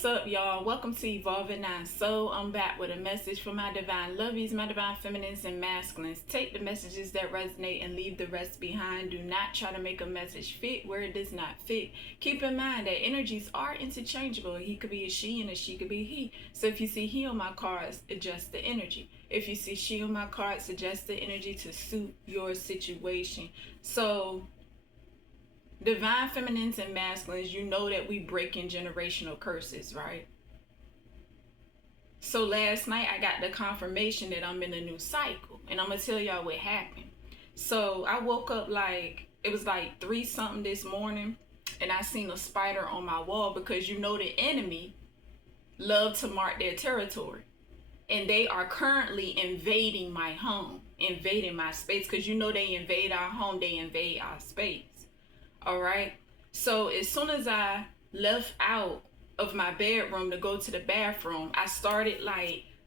What's up, y'all? Welcome to Evolving Nine Soul. I'm back with a message for my divine lovies, my divine feminines and masculines. Take the messages that resonate and leave the rest behind. Do not try to make a message fit where it does not fit. Keep in mind that energies are interchangeable. He could be a she and a she could be a he. So if you see he on my cards, adjust the energy. If you see she on my cards, adjust the energy to suit your situation. So divine feminines and masculines, you know that we breaking generational curses, right? So last night I got the confirmation that I'm in a new cycle, and I'm gonna tell y'all what happened. So I woke up it was like 3 something this morning, and I seen a spider on my wall, because you know the enemy love to mark their territory, and they are currently invading my home, invading my space, because you know they invade our home, they invade our space. All right. So as soon as I left out of my bedroom to go to the bathroom, I started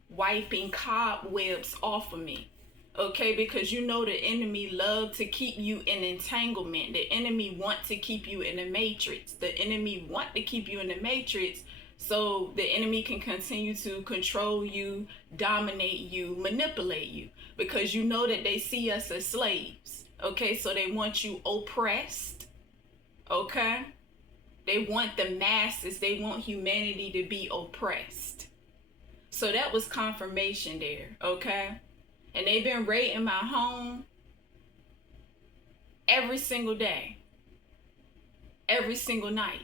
wiping cobwebs off of me. Okay, because you know the enemy love to keep you in entanglement. The enemy want to keep you in the matrix. The enemy want to keep you in the matrix so the enemy can continue to control you, dominate you, manipulate you, because you know that they see us as slaves. Okay, so they want you oppressed. Okay, they want the masses, they want humanity to be oppressed. So that was confirmation there. Okay, and they've been raiding my home every single day, every single night.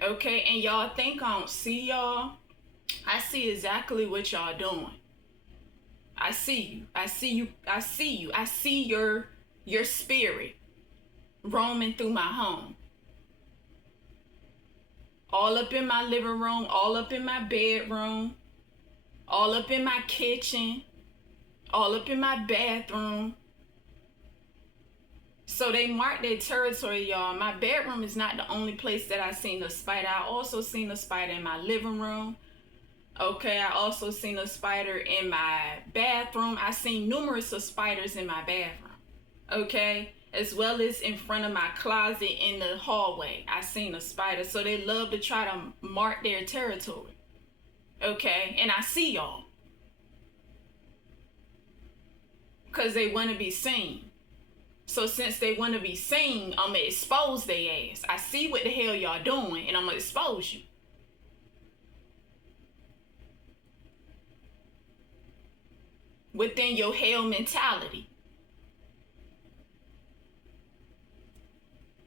Okay, and y'all think I don't see y'all? I see exactly what y'all doing. I see you. I see you. I see you. I see your spirit roaming through my home, all up in my living room, all up in my bedroom, all up in my kitchen, all up in my bathroom. So they mark their territory, y'all. My bedroom is not the only place that I seen a spider. I also seen a spider in my living room. Okay, I also seen a spider in my bathroom. I seen numerous of spiders in my bathroom. Okay, as well as in front of my closet in the hallway, I seen a spider. So they love to try to mark their territory. Okay, and I see y'all, because they want to be seen. So since they want to be seen, I'm going to expose their ass. I see what the hell y'all doing, and I'm going to expose you. Within your hell mentality.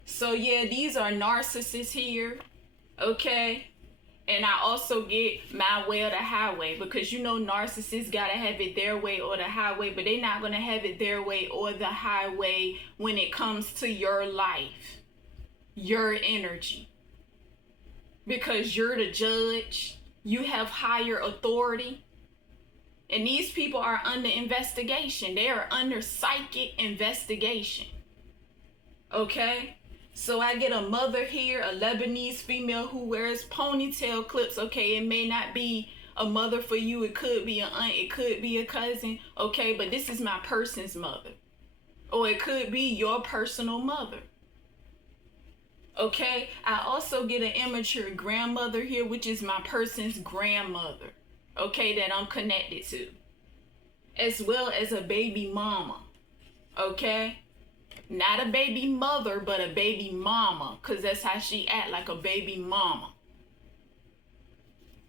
So yeah, these are narcissists here, okay? And I also get my way or the highway, because you know narcissists gotta have it their way or the highway, but they're not gonna have it their way or the highway when it comes to your life, your energy. Because you're the judge, you have higher authority, and these people are under investigation. They are under psychic investigation, okay? So I get a mother here, a Lebanese female who wears ponytail clips. Okay, it may not be a mother for you. It could be an aunt. It could be a cousin. Okay, but this is my person's mother. Or it could be your personal mother. Okay, I also get an immature grandmother here, which is my person's grandmother. Okay, that I'm connected to. As well as a baby mama. Okay. Not a baby mother, but a baby mama, because that's how she act, like a baby mama.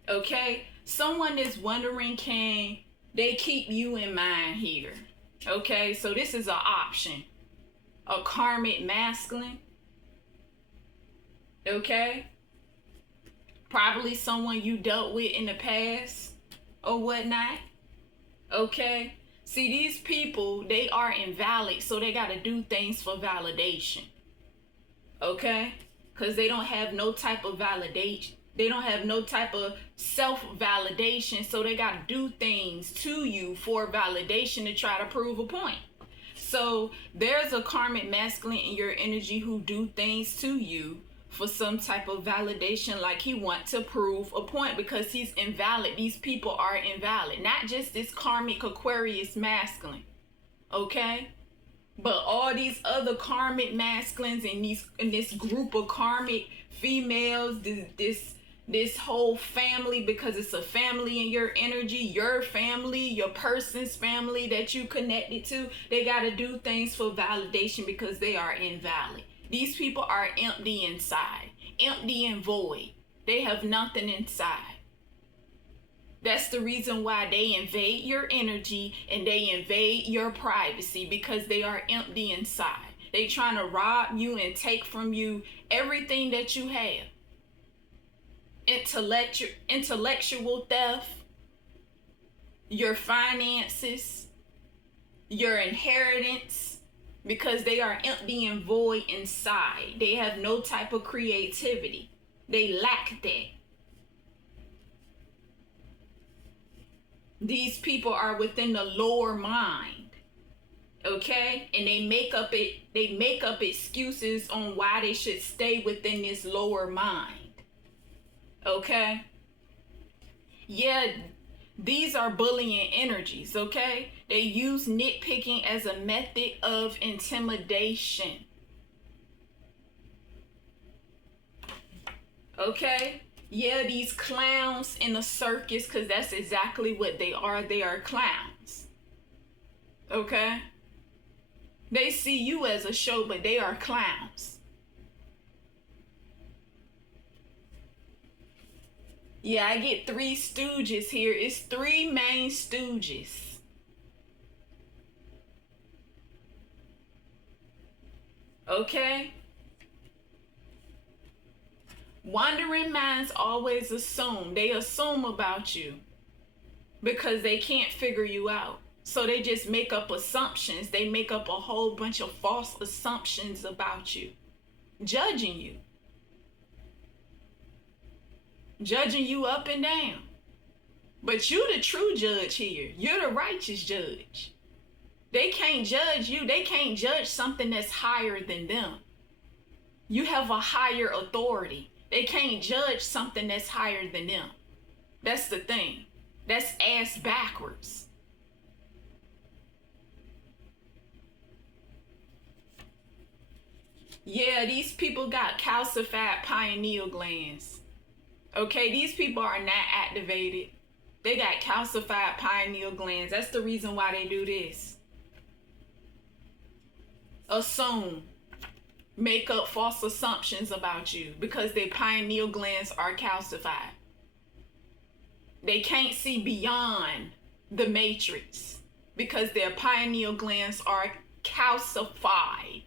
Okay? Someone is wondering, can they keep you in mind here? Okay? So this is an option. A karmic masculine. Okay? Probably someone you dealt with in the past or whatnot. Okay? See, these people, they are invalid, so they got to do things for validation. Okay? Because they don't have no type of validation. They don't have no type of self-validation, so they got to do things to you for validation to try to prove a point. So there's a karmic masculine in your energy who do things to you for some type of validation, like he want to prove a point, because he's invalid. These people are invalid. Not just this karmic Aquarius masculine, okay? But all these other karmic masculines and in this group of karmic females, this this whole family, because it's a family in your energy, your family, your person's family that you connected to, they got to do things for validation because they are invalid. These people are empty inside, empty and void. They have nothing inside. That's the reason why they invade your energy and they invade your privacy, because they are empty inside. They trying to rob you and take from you everything that you have. Intellectual theft, your finances, your inheritance, because they are empty and void inside. They have no type of creativity. They lack that. These people are within the lower mind, okay? And they make up excuses on why they should stay within this lower mind. Okay? Yeah, these are bullying energies, okay? They use nitpicking as a method of intimidation. Okay? Yeah, these clowns in the circus, because that's exactly what they are. They are clowns. Okay? They see you as a show, but they are clowns. Yeah, I get 3 stooges here. It's 3 main stooges. Okay? Wandering minds always assume. They assume about you because they can't figure you out. So they just make up assumptions. They make up a whole bunch of false assumptions about you, judging you. Judging you up and down. But you the true judge here. You're the righteous judge. They can't judge you. They can't judge something that's higher than them. You have a higher authority. They can't judge something that's higher than them. That's the thing. That's ass backwards. Yeah, these people got calcified pineal glands. Okay, these people are not activated. They got calcified pineal glands. That's the reason why they do this. Assume. Make up false assumptions about you because their pineal glands are calcified. They can't see beyond the matrix because their pineal glands are calcified.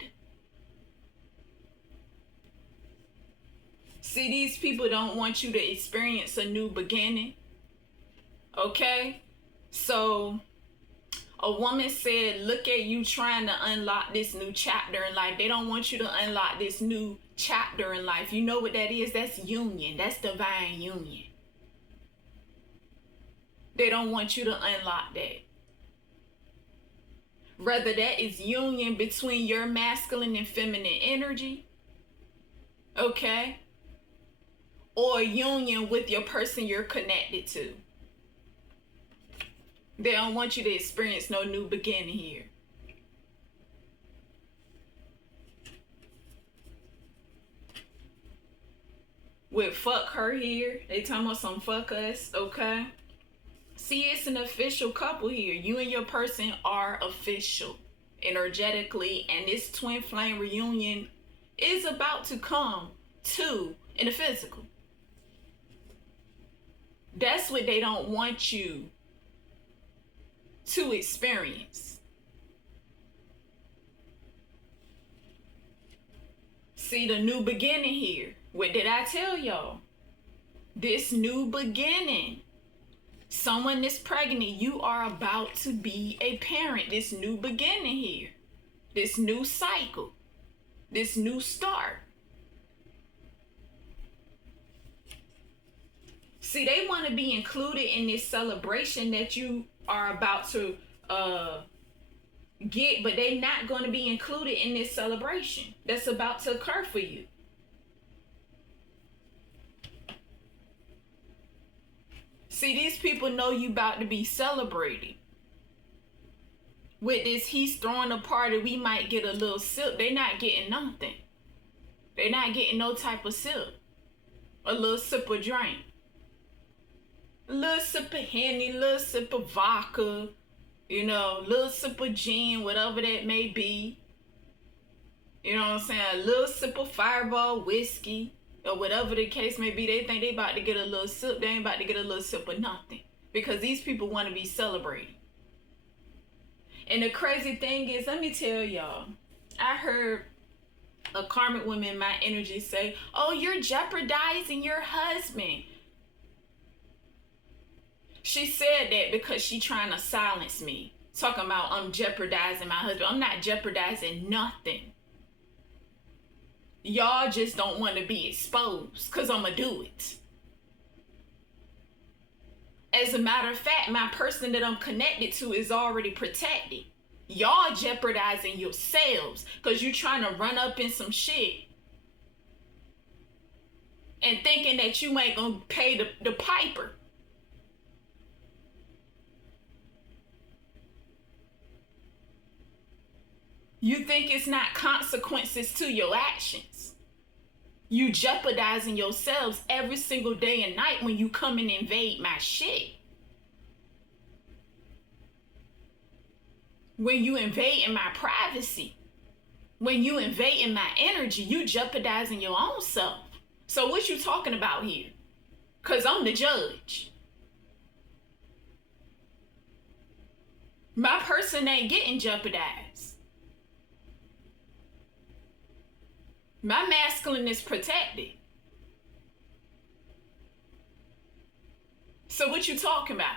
See, these people don't want you to experience a new beginning. Okay? So, a woman said, look at you trying to unlock this new chapter in life. They don't want you to unlock this new chapter in life. You know what that is? That's union. That's divine union. They don't want you to unlock that. Whether that is union between your masculine and feminine energy, okay? Or union with your person you're connected to. They don't want you to experience no new beginning here. With fuck her here, they talking about some fuck us, okay? See, it's an official couple here. You and your person are official energetically, and this twin flame reunion is about to come to in the physical. That's what they don't want you to experience. See, the new beginning here. What did I tell y'all? This new beginning. Someone that's pregnant, you are about to be a parent. This new beginning here. This new cycle. This new start. See, they want to be included in this celebration that you are about to get, but they're not going to be included in this celebration that's about to occur for you. See, these people know you about to be celebrated. With this, he's throwing a party, we might get a little sip. They're not getting nothing. They're not getting no type of sip. a little sip of drink, a little sip of Henny, a little sip of vodka, a little sip of gin, whatever that may be. You know what I'm saying? A little sip of Fireball whiskey, or whatever the case may be. They think they about to get a little sip. They ain't about to get a little sip of nothing. Because these people want to be celebrated. And the crazy thing is, let me tell y'all, I heard a karmic woman in my energy say, oh, you're jeopardizing your husband. She said that because she trying to silence me. Talking about I'm jeopardizing my husband. I'm not jeopardizing nothing. Y'all just don't want to be exposed because I'm going to do it. As a matter of fact, my person that I'm connected to is already protected. Y'all jeopardizing yourselves because you're trying to run up in some shit and thinking that you ain't going to pay the piper. You think it's not consequences to your actions. You jeopardizing yourselves every single day and night when you come and invade my shit. When you invading my privacy. When you invading my energy, you jeopardizing your own self. So what you talking about here? Because I'm the judge. My person ain't getting jeopardized. My masculine is protected. So what you talking about?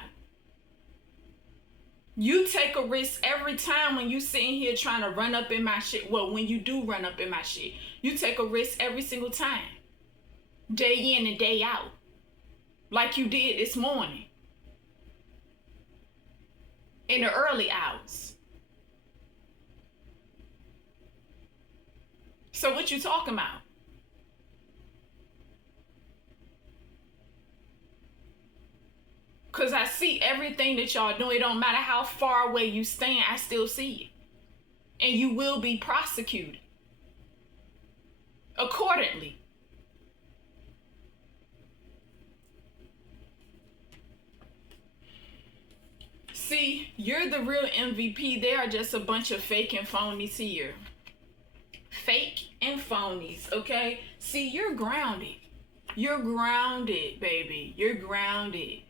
You take a risk every time when you sitting here trying to run up in my shit. Well, when you do run up in my shit, you take a risk every single time. Day in and day out. Like you did this morning. In the early hours. So what you talking about? Because I see everything that y'all do. It don't matter how far away you stand, I still see it. And you will be prosecuted accordingly. See, you're the real MVP. They are just a bunch of fake and phonies here. Fake and phonies, okay? See, you're grounded. You're grounded, baby. You're grounded.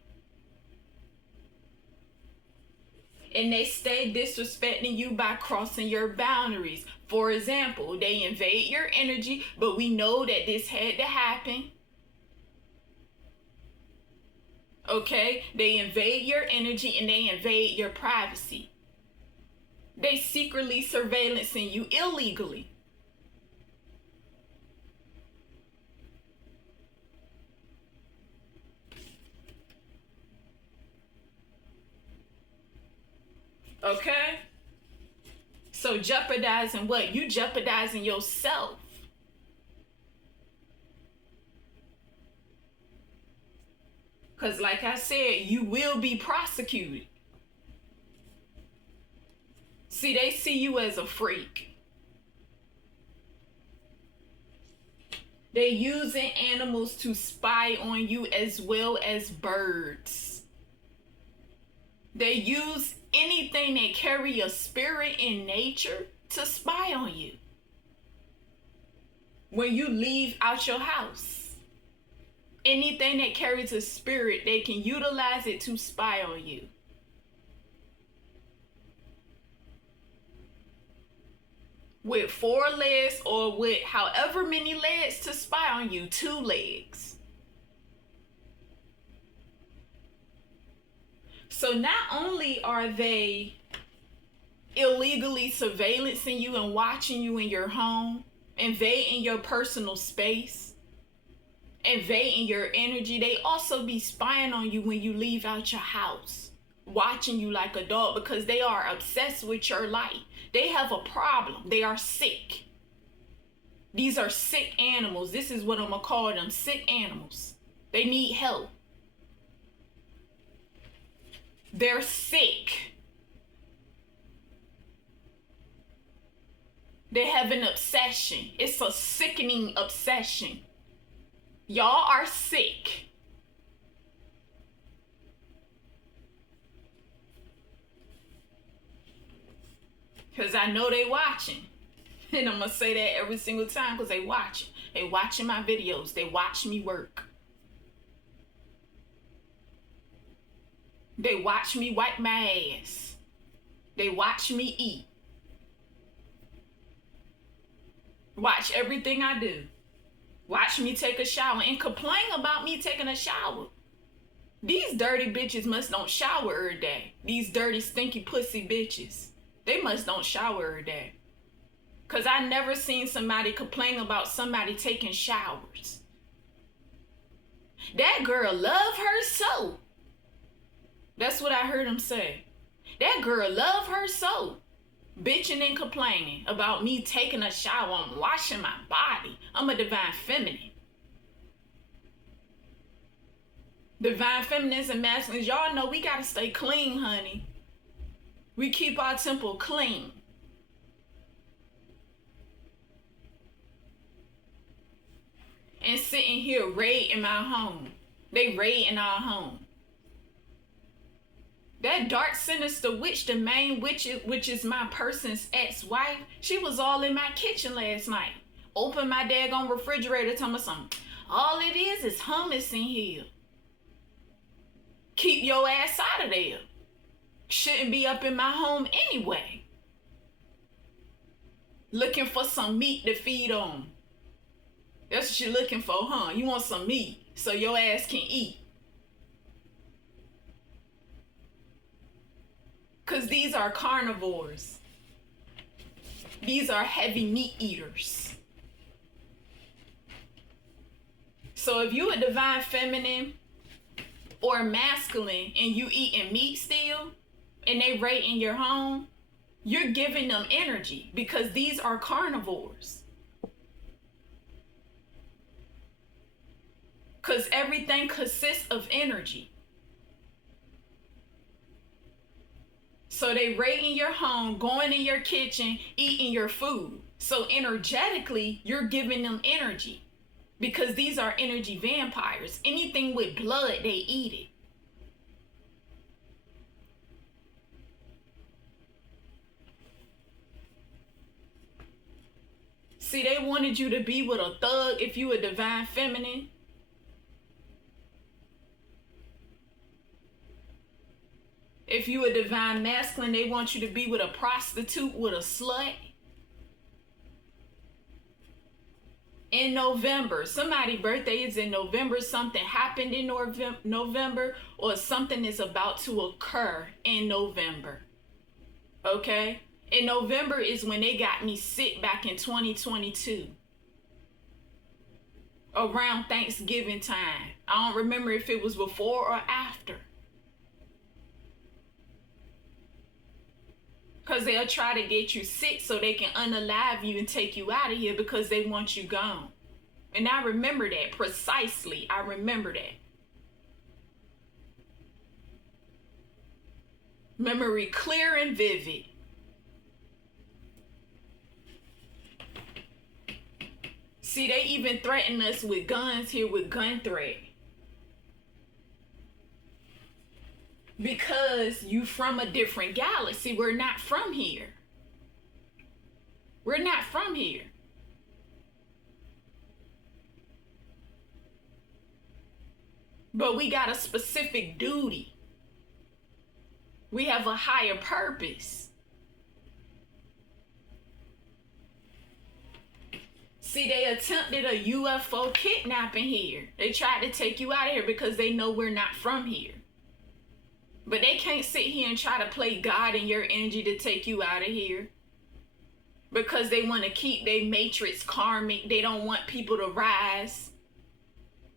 And they stay disrespecting you by crossing your boundaries. For example, they invade your energy, but we know that this had to happen. Okay? They invade your energy and they invade your privacy. They secretly surveillancing you illegally. Okay? So jeopardizing what? You jeopardizing yourself. Because like I said, you will be prosecuted. See, they see you as a freak. They're using animals to spy on you as well as birds. They use anything that carry a spirit in nature to spy on you. When you leave out your house, anything that carries a spirit, they can utilize it to spy on you. With 4 legs or with however many legs to spy on you, 2 legs. So not only are they illegally surveillancing you and watching you in your home, invading your personal space, invading your energy, they also be spying on you when you leave out your house, watching you like a dog because they are obsessed with your light. They have a problem. They are sick. These are sick animals. This is what I'm going to call them, sick animals. They need help. They're sick. They have an obsession. It's a sickening obsession. Y'all are sick. Because I know they watching. And I'm going to say that every single time because they watching. They watching my videos. They watch me work. They watch me wipe my ass. They watch me eat. Watch everything I do. Watch me take a shower and complain about me taking a shower. These dirty bitches must don't shower every day. These dirty, stinky, pussy bitches. They must don't shower every day. Because I never seen somebody complain about somebody taking showers. That girl love her so. That's what I heard him say. That girl love her so. Bitching and complaining about me taking a shower. I'm washing my body. I'm a divine feminine. Divine feminines and masculines, y'all know we gotta stay clean, honey. We keep our temple clean. And sitting here raiding my home. They raiding our home. That dark, sinister witch, the main witch, which is my person's ex-wife, she was all in my kitchen last night. Open my daggone refrigerator, tell me something. All it is hummus in here. Keep your ass out of there. Shouldn't be up in my home anyway. Looking for some meat to feed on. That's what you're looking for, huh? You want some meat so your ass can eat. Because these are carnivores. These are heavy meat eaters. So if you a divine feminine or masculine and you eating meat still and they raiding your home, you're giving them energy because these are carnivores. Because everything consists of energy. So they raiding your home, going in your kitchen, eating your food. So energetically, you're giving them energy. Because these are energy vampires. Anything with blood, they eat it. See, they wanted you to be with a thug if you a divine feminine. If you a divine masculine, they want you to be with a prostitute, with a slut. In November, somebody's birthday is in November, something happened in November, or something is about to occur in November. Okay? In November is when they got me sick back in 2022. Around Thanksgiving time. I don't remember if it was before or after. Because they'll try to get you sick so they can unalive you and take you out of here because they want you gone. And I remember that precisely. I remember that. Memory clear and vivid. See, they even threaten us with guns here with gun threat. Because you from a different galaxy. We're not from here. We're not from here. But we got a specific duty. We have a higher purpose. See, they attempted a UFO kidnapping here. They tried to take you out of here because they know we're not from here. But they can't sit here and try to play God in your energy to take you out of here. Because they want to keep their matrix karmic. They don't want people to rise.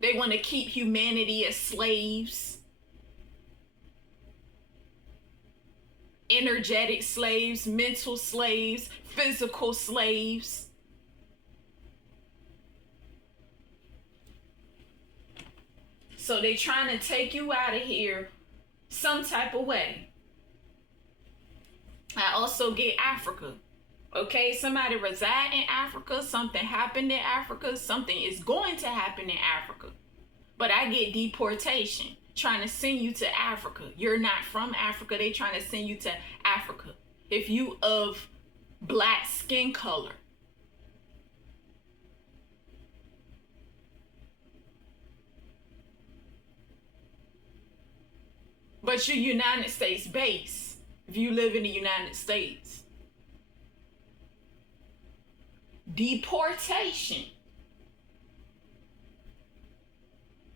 They want to keep humanity as slaves. Energetic slaves, mental slaves, physical slaves. So they trying to take you out of here some type of way. I also get Africa. Okay, somebody reside in Africa, something happened in Africa, something is going to happen in Africa. But I get deportation trying to send you to Africa. You're not from Africa, they trying to send you to Africa. If you of black skin color. But you're United States based if you live in the United States. Deportation.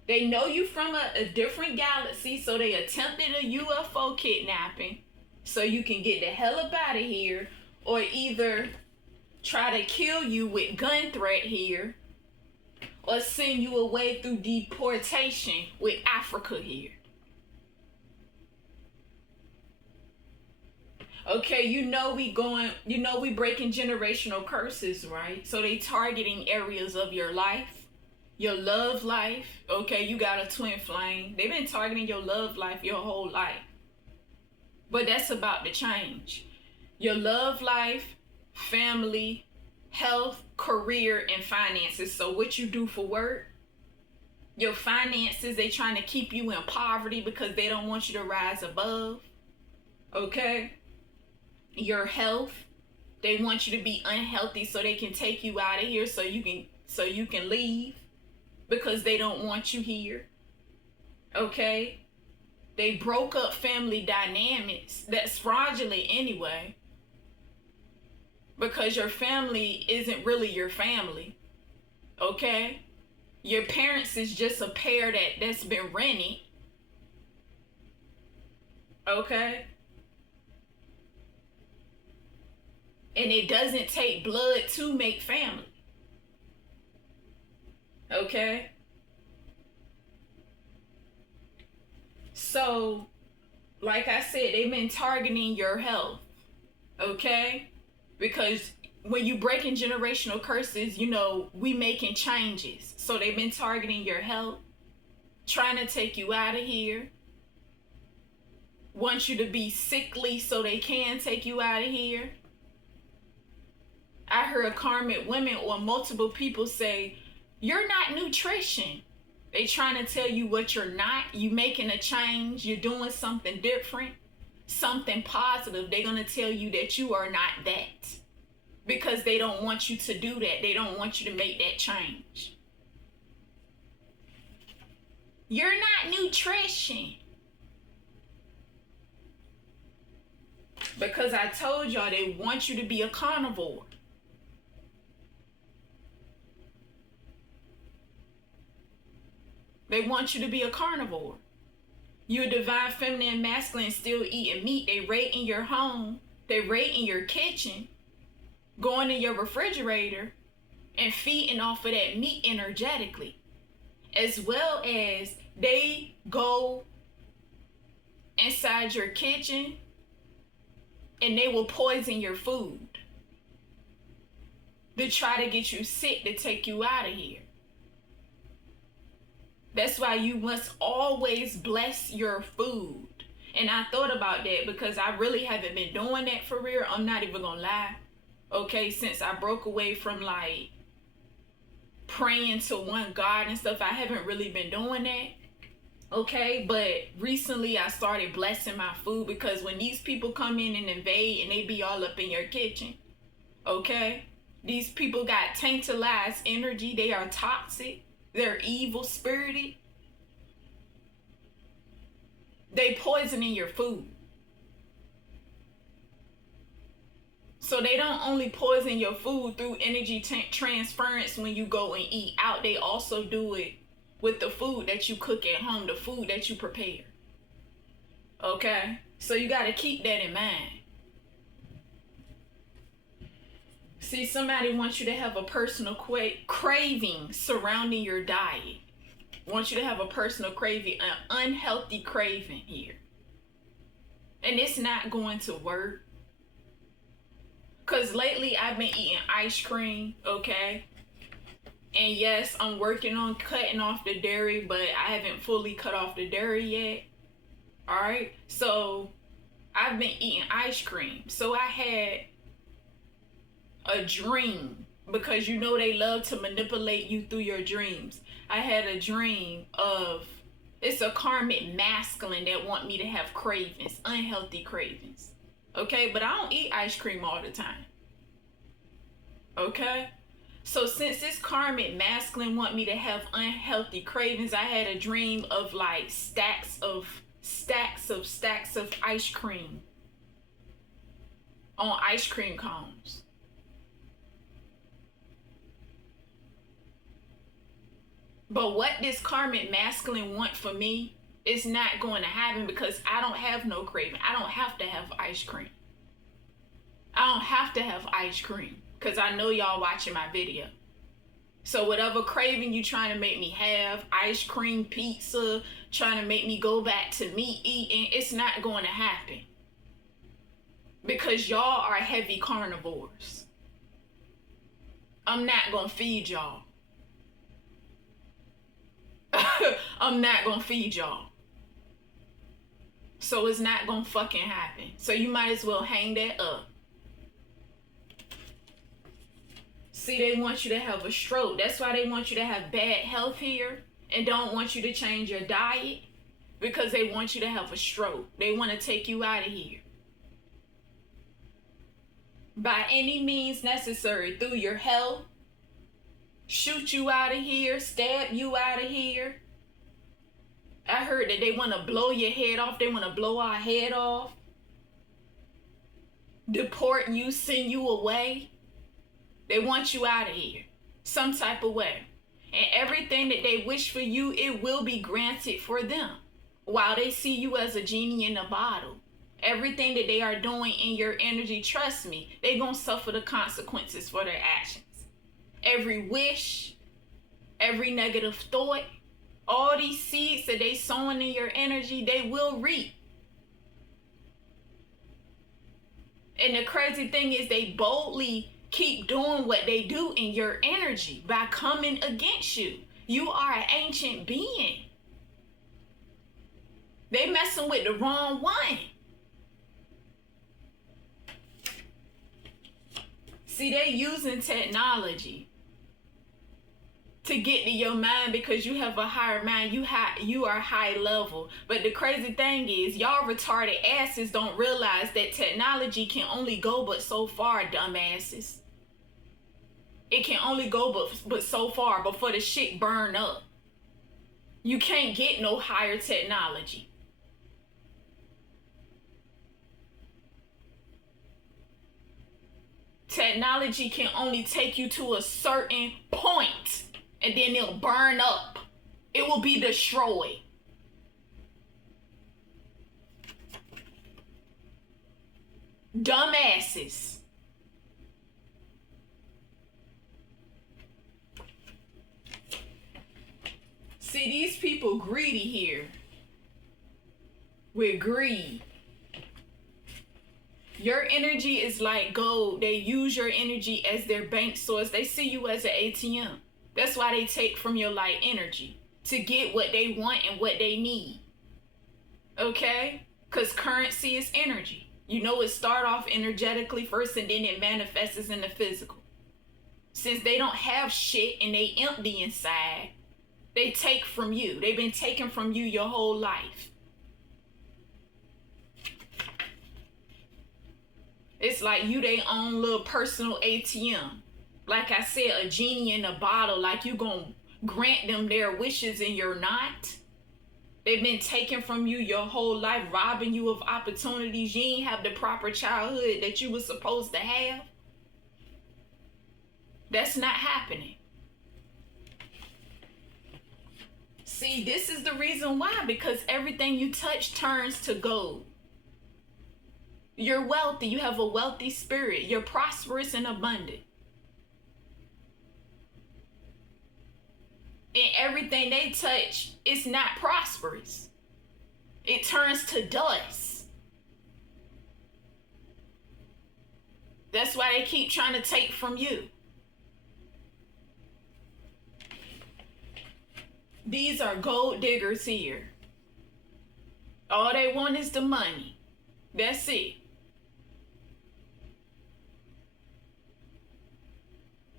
They know you from a different galaxy, so they attempted a UFO kidnapping so you can get the hell up out of here, or either try to kill you with gun threat here, or send you away through deportation with Africa here. Okay, you know we breaking generational curses, right? So they targeting areas of your life, your love life. Okay, you got a twin flame. They've been targeting your love life your whole life. But that's about to change. Your love life, family, health, career, and finances. So what you do for work, your finances, they trying to keep you in poverty because they don't want you to rise above. Okay? Your health, they want you to be unhealthy so they can take you out of here so you can leave because they don't want you here. Okay? They broke up family dynamics. That's fraudulent anyway. Because your family isn't really your family. Okay? Your parents is just a pair that's been rented. Okay? And it doesn't take blood to make family. Okay? So, like I said, they've been targeting your health. Okay? Because when you breaking generational curses, we making changes. So they've been targeting your health, trying to take you out of here, want you to be sickly so they can take you out of here. I heard karmic women or multiple people say, you're not nutrition. They trying to tell you what you're not. You making a change. You're doing something different, something positive. They're going to tell you that you are not that because they don't want you to do that. They don't want you to make that change. You're not nutrition. Because I told y'all they want you to be a carnivore. They want you to be a carnivore. You're a divine feminine and masculine still eating meat. They raiding your home. They raiding your kitchen. Going in your refrigerator and feeding off of that meat energetically. As well as they go inside your kitchen and they will poison your food. To try to get you sick to take you out of here. That's why you must always bless your food. And I thought about that because I really haven't been doing that for real. I'm not even gonna lie. Okay, since I broke away from like praying to one God and stuff, I haven't really been doing that. Okay, but recently I started blessing my food because when these people come in and invade and they be all up in your kitchen, okay, these people got tantalized energy. They are toxic. They're evil spirited. They poisoning your food. So they don't only poison your food through energy transference when you go and eat out. They also do it with the food that you cook at home, the food that you prepare. Okay? So you got to keep that in mind. See, somebody wants you to have a personal craving surrounding your diet. Wants you to have a personal craving, an unhealthy craving here. And it's not going to work. Because lately I've been eating ice cream, okay? And yes, I'm working on cutting off the dairy, but I haven't fully cut off the dairy yet. Alright? So, I've been eating ice cream. So I had a dream, because you know they love to manipulate you through your dreams. I had a dream of, it's a karmic masculine that want me to have cravings, unhealthy cravings. Okay, but I don't eat ice cream all the time. Okay? So since this karmic masculine want me to have unhealthy cravings, I had a dream of like stacks of ice cream on ice cream cones. But what this karmic masculine want for me is not going to happen, because I don't have no craving. I don't have to have ice cream. I don't have to have ice cream, because I know y'all watching my video. So whatever craving you trying to make me have, ice cream, pizza, trying to make me go back to meat eating, it's not going to happen. Because y'all are heavy carnivores. I'm not going to feed y'all. I'm not going to feed y'all. So it's not going to fucking happen. So you might as well hang that up. See, they want you to have a stroke. That's why they want you to have bad health here and don't want you to change your diet, because they want you to have a stroke. They want to take you out of here. By any means necessary, through your health, shoot you out of here, stab you out of here. I heard that they want to blow your head off. They want to blow our head off. Deport you, send you away. They want you out of here some type of way. And everything that they wish for you, it will be granted for them. While they see you as a genie in a bottle. Everything that they are doing in your energy, trust me, they're going to suffer the consequences for their actions. Every wish, every negative thought, all these seeds that they sowing in your energy, they will reap. And the crazy thing is, they boldly keep doing what they do in your energy by coming against you. You are an ancient being. They messing with the wrong one. See, they using technology to get to your mind, because you have a higher mind. You are high level. But the crazy thing is, y'all retarded asses don't realize that technology can only go but so far, dumbasses. It can only go but so far before the shit burn up. You can't get no higher technology. Technology can only take you to a certain point, and then it'll burn up. It will be destroyed. Dumbasses. See, these people greedy here. With greed. Your energy is like gold. They use your energy as their bank source. They see you as an ATM. That's why they take from your light energy, to get what they want and what they need. Okay? Because currency is energy. You know, it start off energetically first, and then it manifests in the physical. Since they don't have shit and they empty inside, they take from you. They've been taking from you your whole life. It's like you they own little personal ATM. Like I said, a genie in a bottle. Like you gonna grant them their wishes and you're not. They've been taking from you your whole life, robbing you of opportunities. You ain't have the proper childhood that you were supposed to have. That's not happening. See, this is the reason why. Because everything you touch turns to gold. You're wealthy. You have a wealthy spirit. You're prosperous and abundant. And everything they touch is not prosperous. It turns to dust. That's why they keep trying to take from you. These are gold diggers here. All they want is the money. That's it.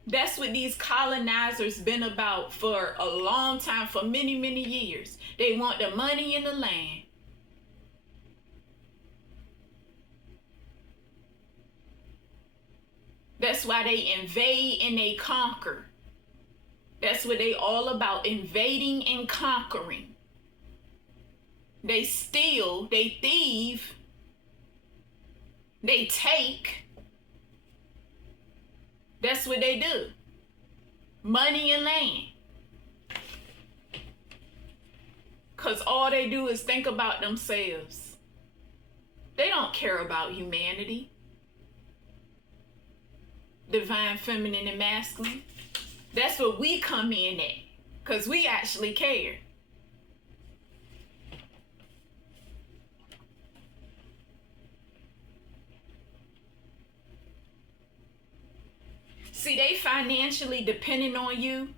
That's what these colonizers been about for a long time, for many, many years. They want the money and the land. That's why they invade and they conquer. That's what they all about, invading and conquering. They steal, they thieve, they take. That's what they do. Money and land. Because all they do is think about themselves. They don't care about humanity. Divine feminine and masculine. That's what we come in at. Because we actually care. See, they financially depending on you.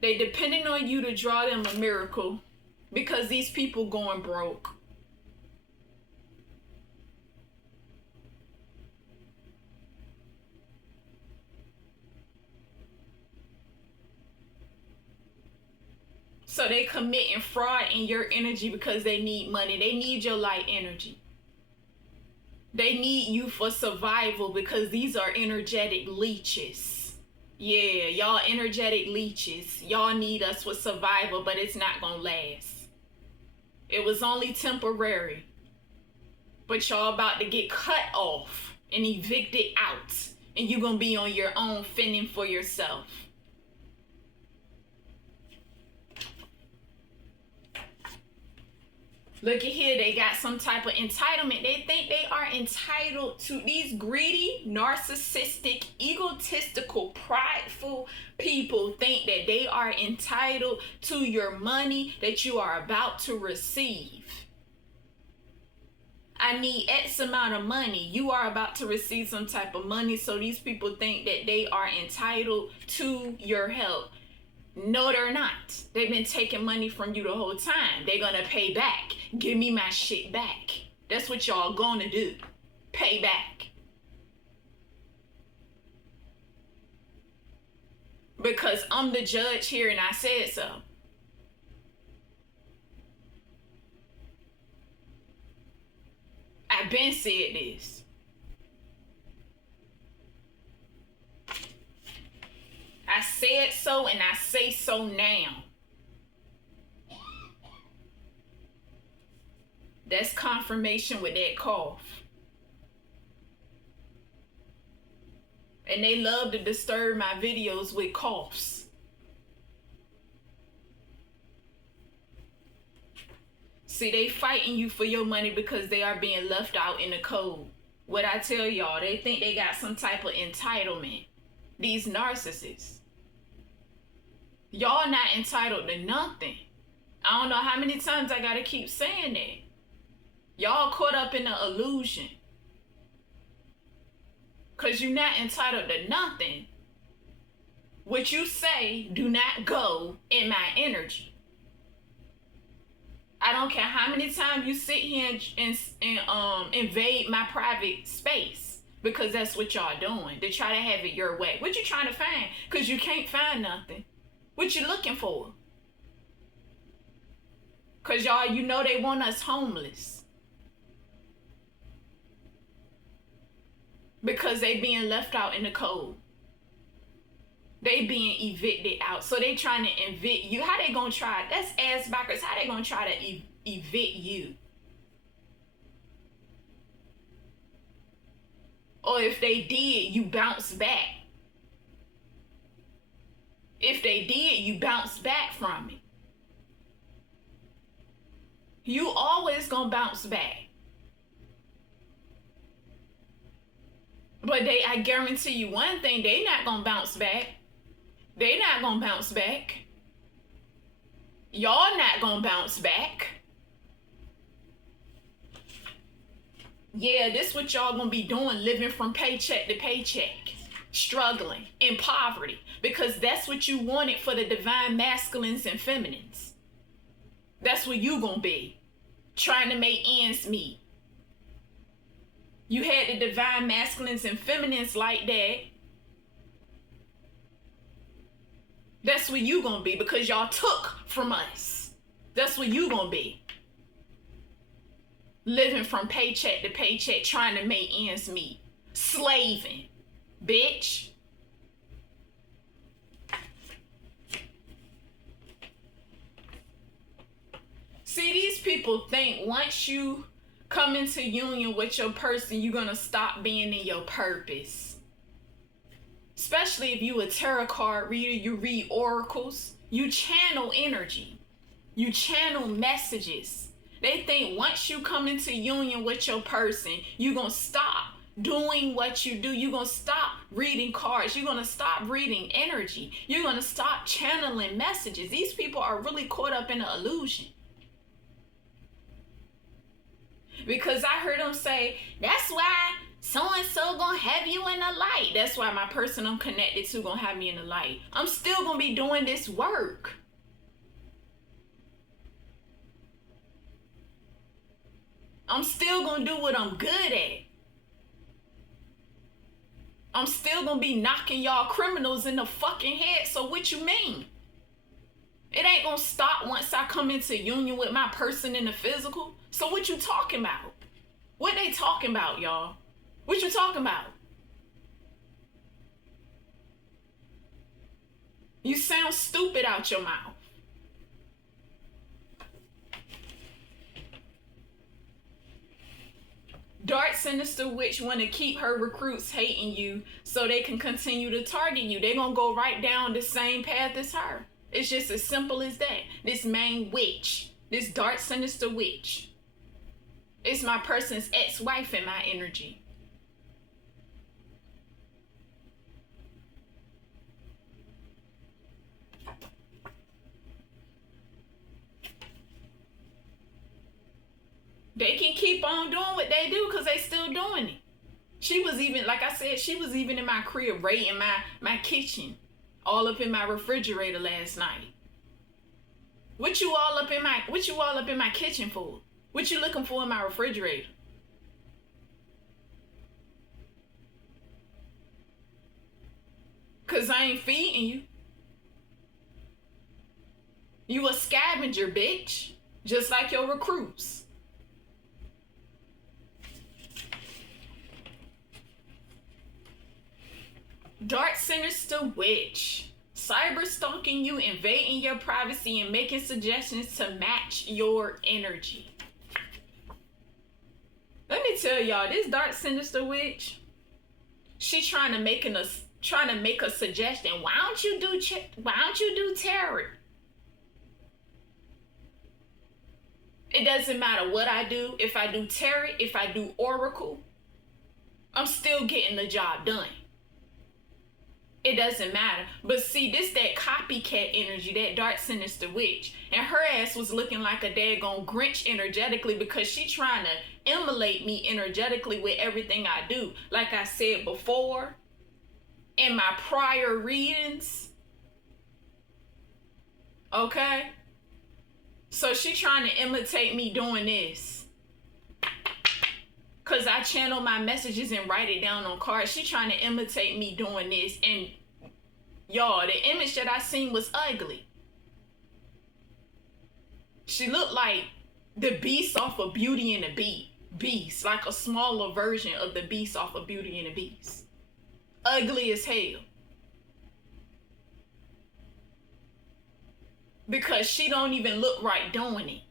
They depending on you to draw them a miracle because these people going broke. So they committing fraud in your energy because they need money. They need your light energy. They need you for survival because these are energetic leeches. Yeah, y'all energetic leeches. Y'all need us for survival, but it's not gonna last. It was only temporary. But y'all about to get cut off and evicted out. And you're gonna be on your own fending for yourself. Look at here, they got some type of entitlement. They think they are entitled to, these greedy, narcissistic, egotistical, prideful people think that they are entitled to your money that you are about to receive. I need X amount of money. You are about to receive some type of money, so these people think that they are entitled to your help. No, they're not. They've been taking money from you the whole time. They're gonna pay back. Give me my shit back. That's what y'all gonna do. Pay back. Because I'm the judge here and I said so. I've been said this. I said so and I say so now. That's confirmation with that cough. And they love to disturb my videos with coughs. See, they fighting you for your money because they are being left out in the cold. What I tell y'all, they think they got some type of entitlement. These narcissists. Y'all not entitled to nothing. I don't know how many times I gotta keep saying that. Y'all caught up in the illusion. Cause you're not entitled to nothing. What you say do not go in my energy. I don't care how many times you sit here and invade my private space. Because that's what y'all doing. To try to have it your way. What you trying to find? Cause you can't find nothing. What you looking for? Cause y'all, you know they want us homeless. Because they being left out in the cold. They being evicted out. So they trying to evict you. How they gonna try? That's ass backwards. How they gonna try to evict you? Or if they did, you bounce back. If they did, you bounce back from it. You always gonna bounce back. But I guarantee you one thing, they not gonna bounce back. They not gonna bounce back. Y'all not gonna bounce back. Yeah, this what y'all gonna be doing, living from paycheck to paycheck. Struggling in poverty. Because that's what you wanted for the divine masculines and feminines. That's what you gonna be. Trying to make ends meet. You had the divine masculines and feminines like that. That's what you gonna be, because y'all took from us. That's what you gonna be. Living from paycheck to paycheck, trying to make ends meet. Slaving, bitch. See, these people think once you come into union with your person, you're gonna stop being in your purpose. Especially if you a tarot card reader, you read oracles, you channel energy, you channel messages. They think once you come into union with your person, you're gonna stop doing what you do. You're gonna stop reading cards. You're gonna stop reading energy. You're gonna stop channeling messages. These people are really caught up in an illusion. Because I heard them say, that's why so-and-so gonna have you in the light. That's why my person I'm connected to gonna have me in the light. I'm still gonna be doing this work. I'm still gonna do what I'm good at. I'm still gonna be knocking y'all criminals in the fucking head. So what you mean? It ain't gonna stop once I come into union with my person in the physical. So what you talking about? What they talking about, y'all? What you talking about? You sound stupid out your mouth. Dark Sinister Witch want to keep her recruits hating you so they can continue to target you. They're going to go right down the same path as her. It's just as simple as that. This main witch, this Dark Sinister Witch, it's my person's ex-wife in my energy. They can keep on doing what they do because they still doing it. She was even, like I said, she was even in my crib, raiding my kitchen, all up in my refrigerator last night. What you all up in my kitchen for? What you looking for in my refrigerator? Cause I ain't feeding you. You a scavenger, bitch. Just like your recruits. Dark Sinister Witch. Cyber stalking you, invading your privacy, and making suggestions to match your energy. Let me tell y'all, this Dark Sinister Witch, she trying to make a suggestion. Why don't you do tarot? It doesn't matter what I do. If I do tarot, if I do oracle, I'm still getting the job done. It doesn't matter. But see, this that copycat energy, that Dark Sinister Witch. And her ass was looking like a daggone Grinch energetically because she trying to emulate me energetically with everything I do. Like I said before, in my prior readings. Okay? So she trying to imitate me doing this. Because I channel my messages and write it down on cards. She trying to imitate me doing this. And y'all, the image that I seen was ugly. She looked like the Beast off of Beauty and the Beast. Like a smaller version of the Beast off of Beauty and the Beast. Ugly as hell. Because she don't even look right doing it.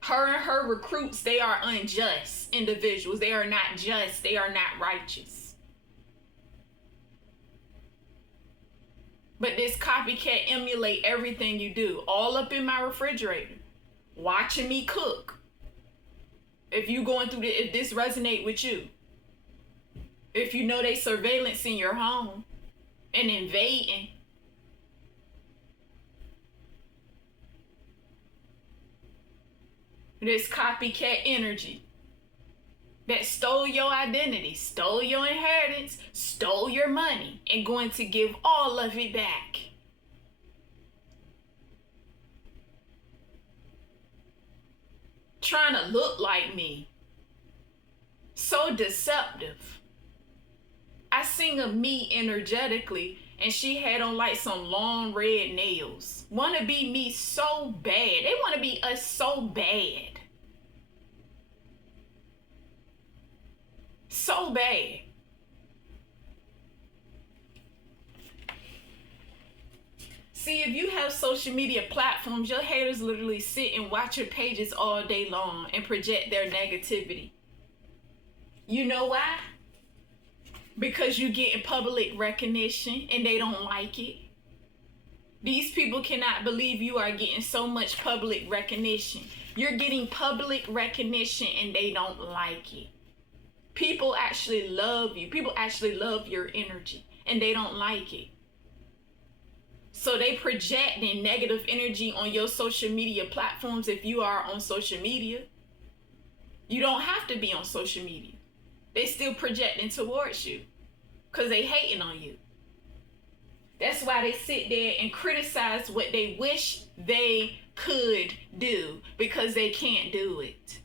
Her and her recruits, they are unjust individuals. They are not just. They are not righteous. But this copycat emulate everything you do. All up in my refrigerator. Watching me cook. If you going through if this resonate with you. If you know they surveillance in your home. And invading. This copycat energy that stole your identity, stole your inheritance, stole your money, and going to give all of it back. Trying to look like me. So deceptive. I sing of me energetically, and she had on like some long red nails. Want to be me so bad. They want to be us so bad. So bad. See, if you have social media platforms, your haters literally sit and watch your pages all day long and project their negativity. You know why? Because you get public recognition and they don't like it. These people cannot believe you are getting so much public recognition. You're getting public recognition and they don't like it. People actually love you. People actually love your energy and they don't like it. So they projecting negative energy on your social media platforms if you are on social media. You don't have to be on social media. They still projecting towards you because they hating on you. That's why they sit there and criticize what they wish they could do because they can't do it.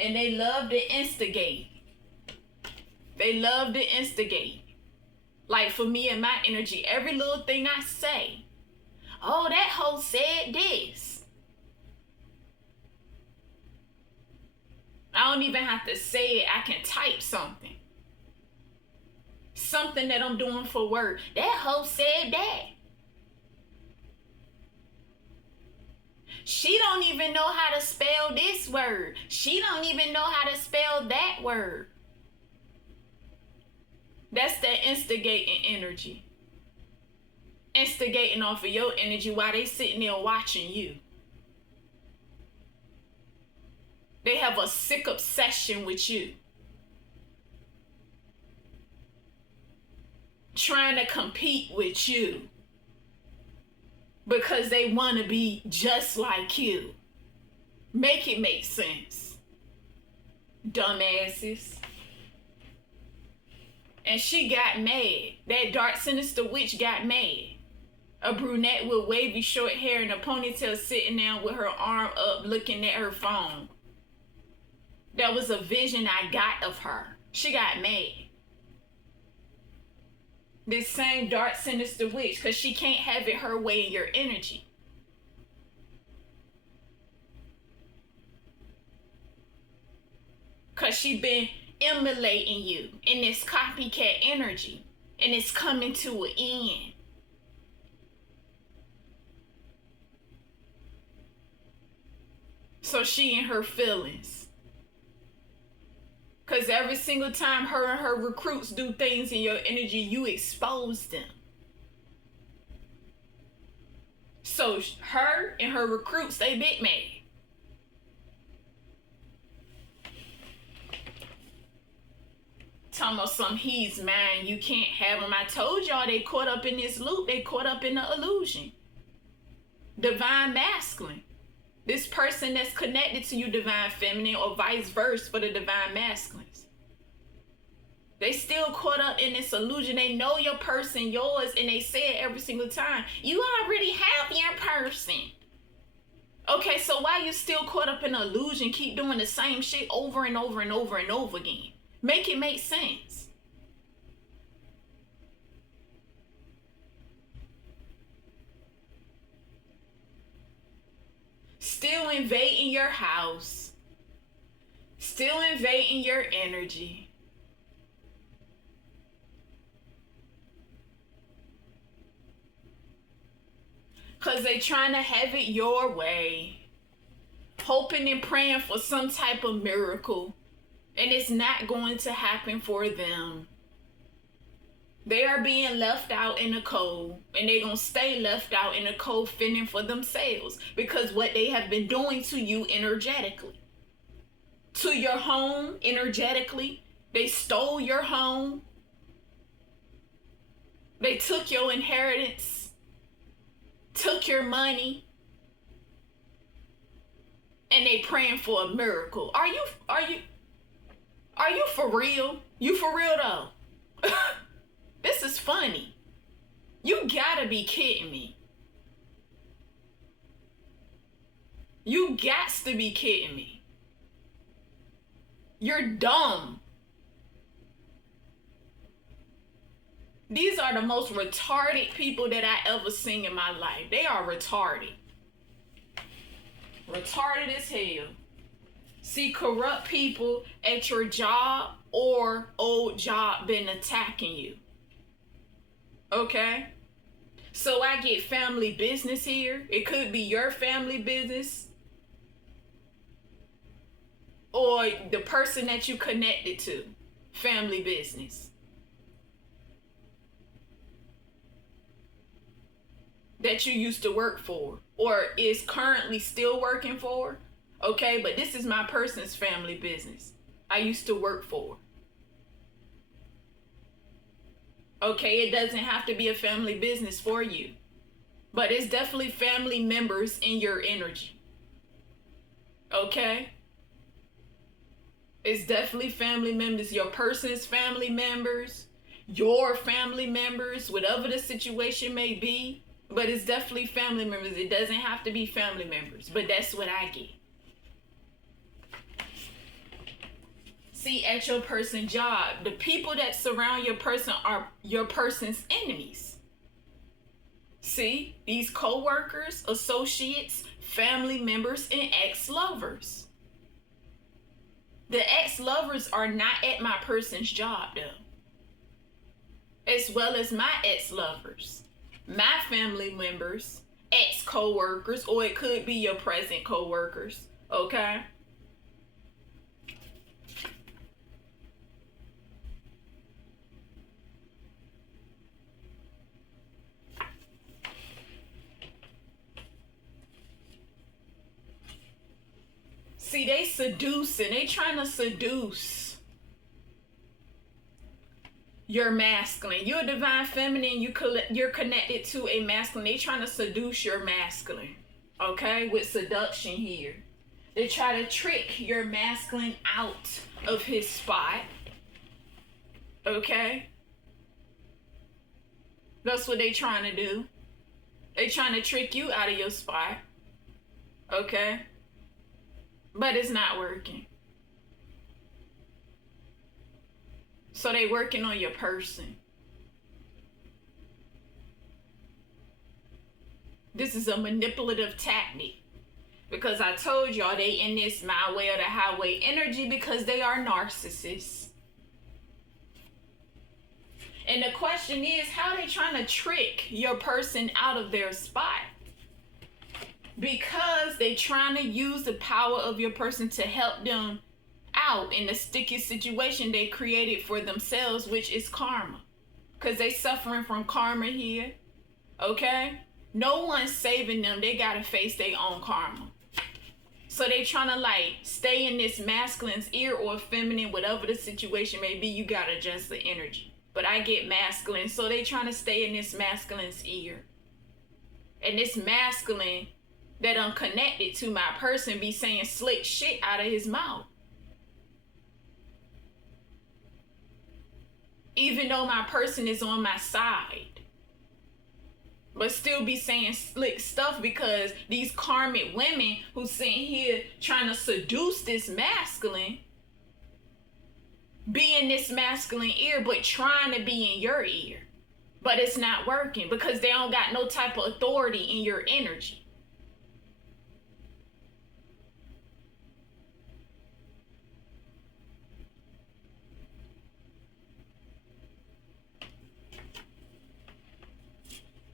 And they love to instigate. They love to instigate. Like for me and my energy, every little thing I say, oh, that hoe said this. I don't even have to say it. I can type something. Something that I'm doing for work. That hoe said that. She don't even know how to spell this word. She don't even know how to spell that word. That's that instigating energy. Instigating off of your energy while they sitting there watching you. They have a sick obsession with you. Trying to compete with you. Because they want to be just like you. Make it make sense. Dumbasses. And she got mad. That dark, sinister witch got mad. A brunette with wavy short hair and a ponytail sitting down with her arm up looking at her phone. That was a vision I got of her. She got mad. This same dark, sinister witch, because she can't have it her way in your energy. Because she been emulating you in this copycat energy. And it's coming to an end. So she in her feelings. Because every single time her and her recruits do things in your energy, you expose them. So her and her recruits, they big mad. Talking about some he's mine, you can't have him. I told y'all they caught up in this loop. They caught up in the illusion. Divine masculine. This person that's connected to you, divine feminine, or vice versa for the divine masculines. They still caught up in this illusion. They know your person, yours, and they say it every single time. You already have your person. Okay, so why you still caught up in the illusion? Keep doing the same shit over and over and over and over again. Make it make sense. Still invading your house. Still invading your energy. Because they trying to have it your way. Hoping and praying for some type of miracle. And it's not going to happen for them. They are being left out in the cold. And they're going to stay left out in the cold fending for themselves. Because what they have been doing to you energetically. To your home energetically. They stole your home. They took your inheritance. Took your money. And they praying for a miracle. Are you for real? You for real though? This is funny. You gotta be kidding me. You gots to be kidding me. You're dumb. These are the most retarded people that I ever seen in my life. They are retarded. Retarded as hell. See corrupt people at your job or old job been attacking you. Okay? So I get family business here. It could be your family business or the person that you connected to. Family business. That you used to work for or is currently still working for. Okay, but this is my person's family business I used to work for. Okay, it doesn't have to be a family business for you, but it's definitely family members in your energy. Okay? It's definitely family members, your person's family members, your family members, whatever the situation may be, but it's definitely family members. It doesn't have to be family members, but that's what I get. See, at your person's job, the people that surround your person are your person's enemies. See, these co-workers, associates, family members, and ex-lovers. The ex-lovers are not at my person's job though. As well as my ex-lovers. My family members, ex-co-workers, or it could be your present co-workers, okay? See, they seducing. They trying to seduce your masculine. You're a divine feminine. You're connected to a masculine. They trying to seduce your masculine. Okay? With seduction here. They try to trick your masculine out of his spot. Okay? That's what they trying to do. They trying to trick you out of your spot. Okay? But it's not working. So they working on your person. This is a manipulative tactic. Because I told y'all they in this my way or the highway energy because they are narcissists. And the question is, how are they trying to trick your person out of their spot? Because they trying to use the power of your person to help them out in the sticky situation they created for themselves, which is karma. Because they suffering from karma here. Okay? No one's saving them. They got to face their own karma. So they trying to like stay in this masculine's ear or feminine, whatever the situation may be. You got to adjust the energy. But I get masculine. So they trying to stay in this masculine's ear. And this masculine that I'm connected to my person be saying slick shit out of his mouth. Even though my person is on my side. But still be saying slick stuff because these karmic women who sitting here trying to seduce this masculine, be in this masculine ear, but trying to be in your ear. But it's not working because they don't got no type of authority in your energy.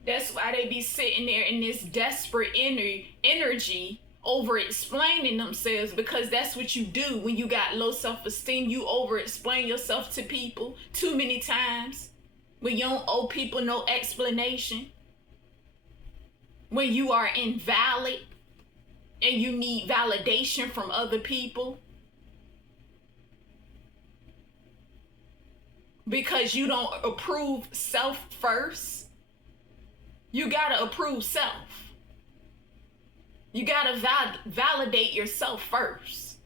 That's why they be sitting there in this desperate energy over explaining themselves, because that's what you do when you got low self-esteem. You over explain yourself to people too many times when you don't owe people no explanation, when you are invalid and you need validation from other people because you don't approve self first. You gotta approve self. You gotta validate yourself first.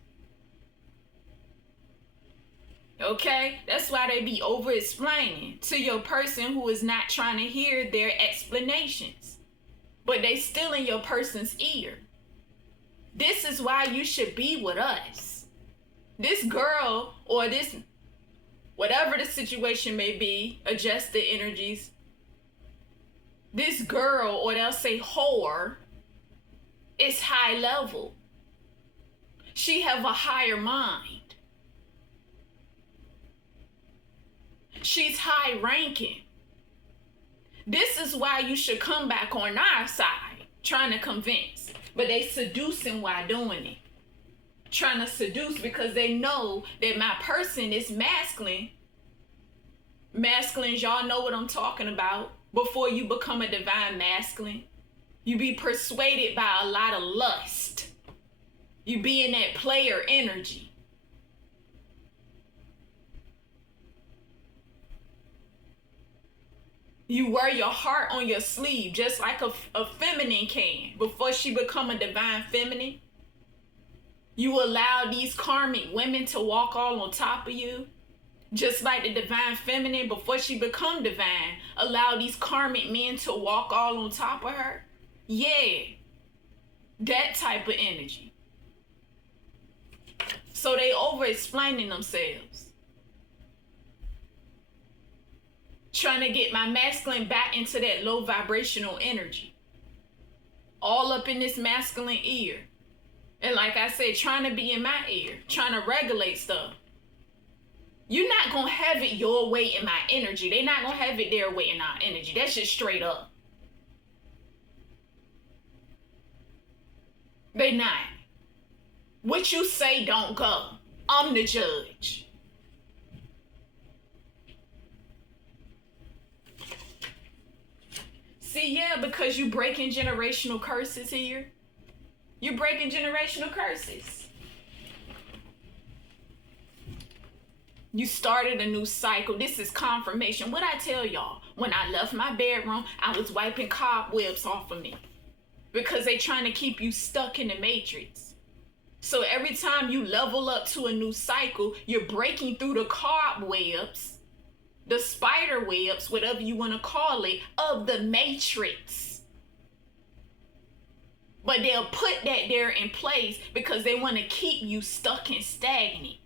Okay? That's why they be over explaining to your person who is not trying to hear their explanations. But they still in your person's ear. This is why you should be with us. This girl, or this, whatever the situation may be, adjust the energies. This girl, or they'll say whore, is high level. She have a higher mind. She's high ranking. This is why you should come back on our side, trying to convince. But they seducing while doing it. Trying to seduce because they know that my person is masculine. Masculines, y'all know what I'm talking about. Before you become a divine masculine, you be persuaded by a lot of lust. You be in that player energy. You wear your heart on your sleeve, just like a feminine can. Before she become a divine feminine, you allow these karmic women to walk all on top of you. Just like the divine feminine, before she become divine, allow these karmic men to walk all on top of her. Yeah, that type of energy. So they over-explaining themselves. Trying to get my masculine back into that low vibrational energy. All up in this masculine ear. And like I said, trying to be in my ear. Trying to regulate stuff. You're not going to have it your way in my energy. They're not going to have it their way in our energy. That's just straight up. They not. What you say don't go. I'm the judge. See, yeah, because you breaking generational curses here. You breaking generational curses. You started a new cycle. This is confirmation. What I tell y'all, when I left my bedroom, I was wiping cobwebs off of me. Because they trying to keep you stuck in the matrix. So every time you level up to a new cycle, you're breaking through the cobwebs, the spider webs, whatever you want to call it, of the matrix. But they'll put that there in place because they want to keep you stuck and stagnant.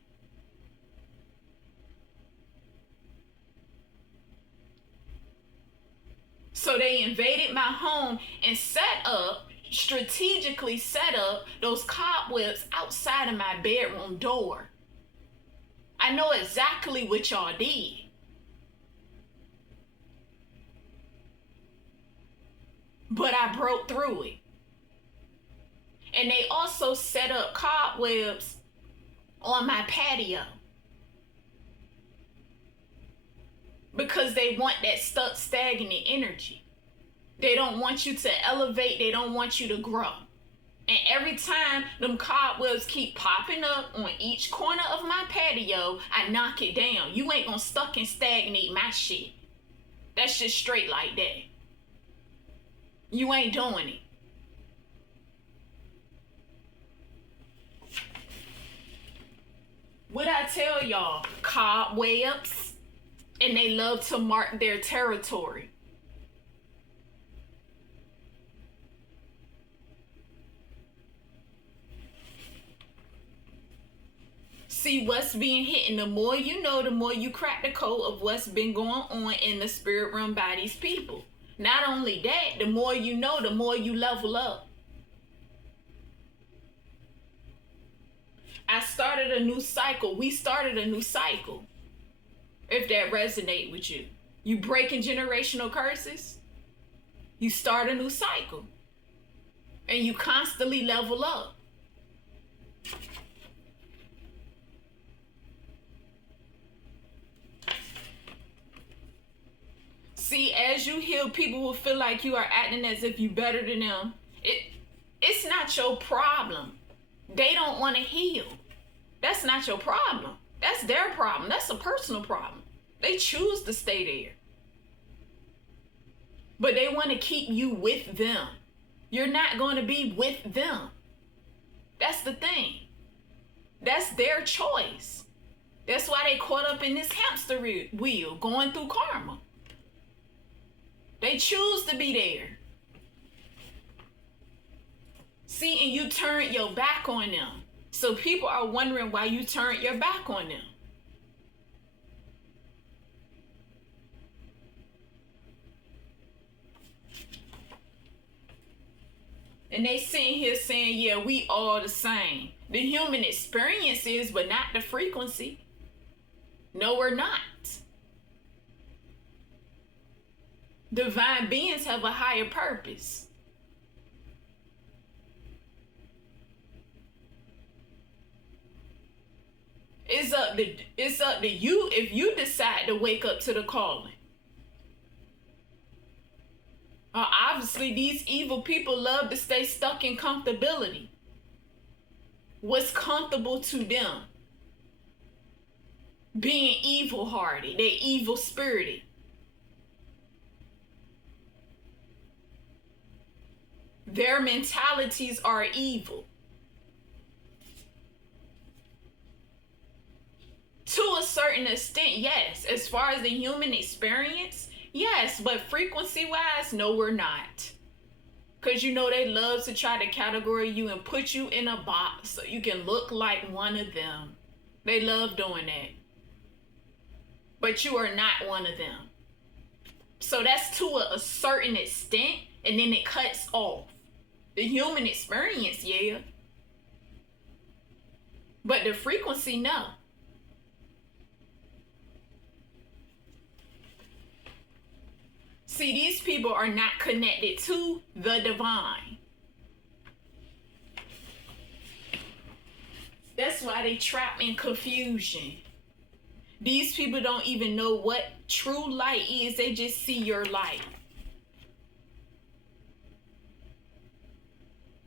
So they invaded my home and strategically set up those cobwebs outside of my bedroom door. I know exactly what y'all did. But I broke through it. And they also set up cobwebs on my patio. Because they want that stuck, stagnant energy. They don't want you to elevate. They don't want you to grow. And every time them cobwebs keep popping up on each corner of my patio, I knock it down. You ain't gonna stuck and stagnate my shit. That's just straight like that. You ain't doing it. What I tell y'all, cobwebs. And they love to mark their territory. See what's being hidden. The more you know, the more you crack the code of what's been going on in the spirit realm by these people. Not only that, the more you know, the more you level up. I started a new cycle. We started a new cycle. If that resonate with you. You breaking generational curses. You start a new cycle. And you constantly level up. See, as you heal, people will feel like you are acting as if you better than them. It's not your problem. They don't want to heal. That's not your problem. That's their problem. That's a personal problem. They choose to stay there. But they want to keep you with them. You're not going to be with them. That's the thing. That's their choice. That's why they caught up in this hamster wheel going through karma. They choose to be there. See, and you turned your back on them. So people are wondering why you turned your back on them. And they sitting here saying, yeah, we all the same. The human experience is, but not the frequency. No, we're not. Divine beings have a higher purpose. It's up to you if you decide to wake up to the calling. Obviously, these evil people love to stay stuck in comfortability. What's comfortable to them? Being evil-hearted, they're evil-spirited. Their mentalities are evil. To a certain extent, yes. As far as the human experience, yes. But frequency-wise, no, we're not. Because you know they love to try to categorize you and put you in a box so you can look like one of them. They love doing that. But you are not one of them. So that's to a certain extent, and then it cuts off. The human experience, yeah. But the frequency, no. See, these people are not connected to the divine. That's why they trap in confusion. These people don't even know what true light is. They just see your light.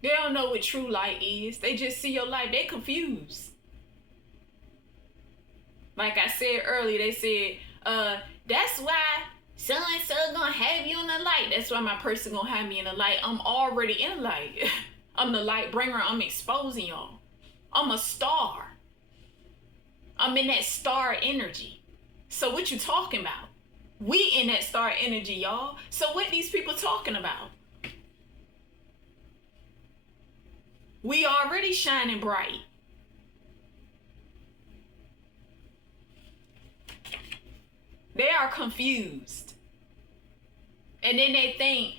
They don't know what true light is. They just see your light. They confused. Like I said earlier, they said, that's why so-and-so gonna have you in the light. That's why my person gonna have me in the light. I'm already in the light. I'm the light bringer. I'm exposing y'all. I'm a star. I'm in that star energy. So what you talking about? We in that star energy, y'all. So what these people talking about? We already shining bright. They are confused. And then they think,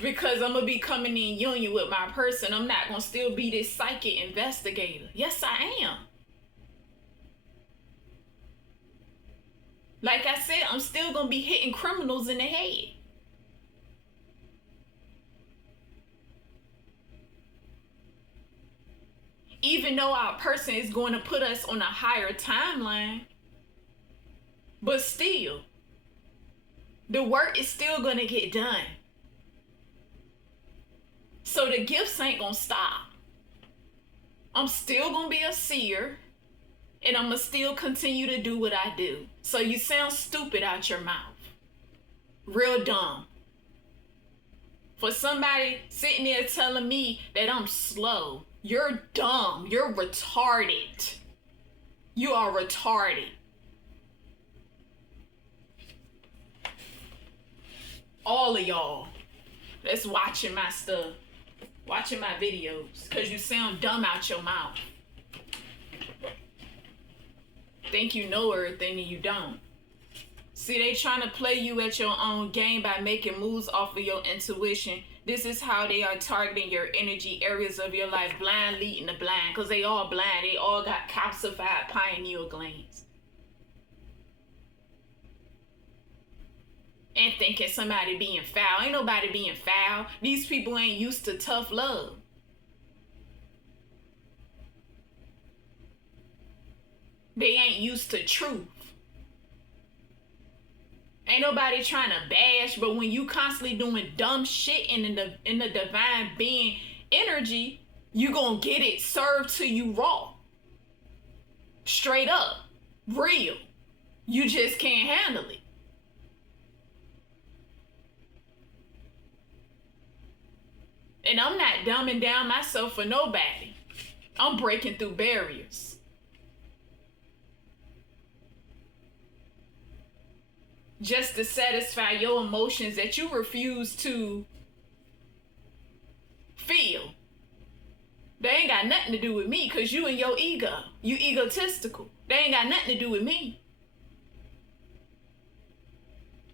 because I'm going to be coming in union with my person, I'm not going to still be this psychic investigator. Yes, I am. Like I said, I'm still going to be hitting criminals in the head. Even though our person is going to put us on a higher timeline, but still, the work is still going to get done. So the gifts ain't going to stop. I'm still going to be a seer, and I'm going to still continue to do what I do. So you sound stupid out your mouth. Real dumb. For somebody sitting there telling me that I'm slow, you're dumb. You're retarded. You are retarded. All of y'all that's watching my stuff, watching my videos, because you sound dumb out your mouth. Think you know everything and you don't. See, they trying to play you at your own game by making moves off of your intuition. This is how they are targeting your energy areas of your life, blind leading the blind, because they all blind. They all got calcified pineal glands. And thinking somebody being foul. Ain't nobody being foul. These people ain't used to tough love. They ain't used to truth. Ain't nobody trying to bash, but when you constantly doing dumb shit in the divine being energy, you gonna get it served to you raw. Straight up. Real. You just can't handle it. And I'm not dumbing down myself for nobody. I'm breaking through barriers. Just to satisfy your emotions that you refuse to feel. They ain't got nothing to do with me because you and your ego. You egotistical. They ain't got nothing to do with me.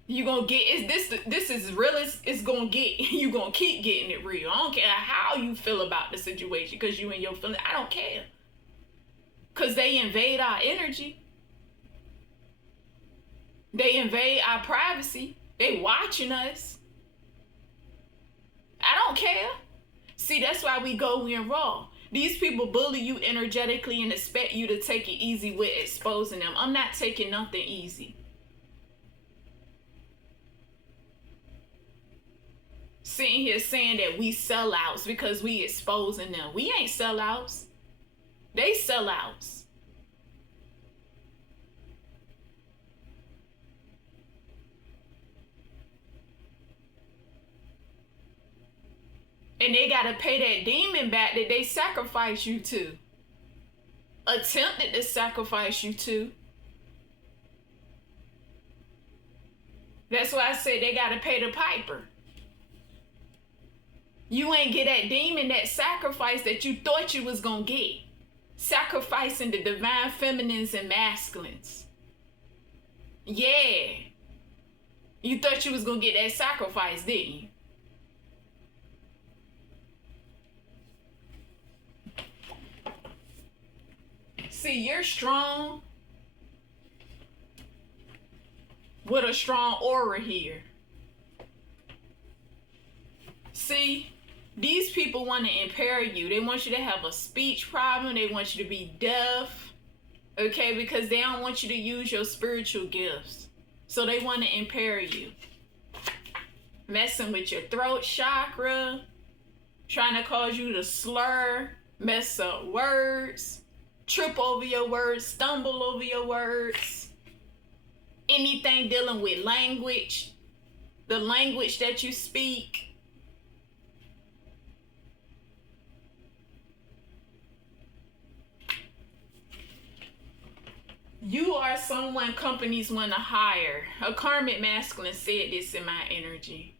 You gonna get this is real as it's gonna get. You gonna keep getting it real. I don't care how you feel about the situation because you and your feeling. I don't care. Because they invade our energy. They invade our privacy. They watching us. I don't care. See, that's why we go in raw. These people bully you energetically and expect you to take it easy with exposing them. I'm not taking nothing easy. Sitting here saying that we sellouts because we exposing them. We ain't sellouts. They sellouts. And they gotta pay that demon back that they sacrificed you to. Attempted to sacrifice you to. That's why I said they gotta pay the piper. You ain't get that demon that sacrifice that you thought you was gonna get. Sacrificing the divine feminines and masculines. Yeah. You thought you was gonna get that sacrifice, didn't you? See, you're strong with a strong aura here. See, these people want to impair you. They want you to have a speech problem. They want you to be deaf. Okay, because they don't want you to use your spiritual gifts. So they want to impair you. Messing with your throat chakra. Trying to cause you to slur, mess up words. Trip over your words, stumble over your words. Anything dealing with language, the language that you speak. You are someone companies want to hire. A karmic masculine said this in my energy.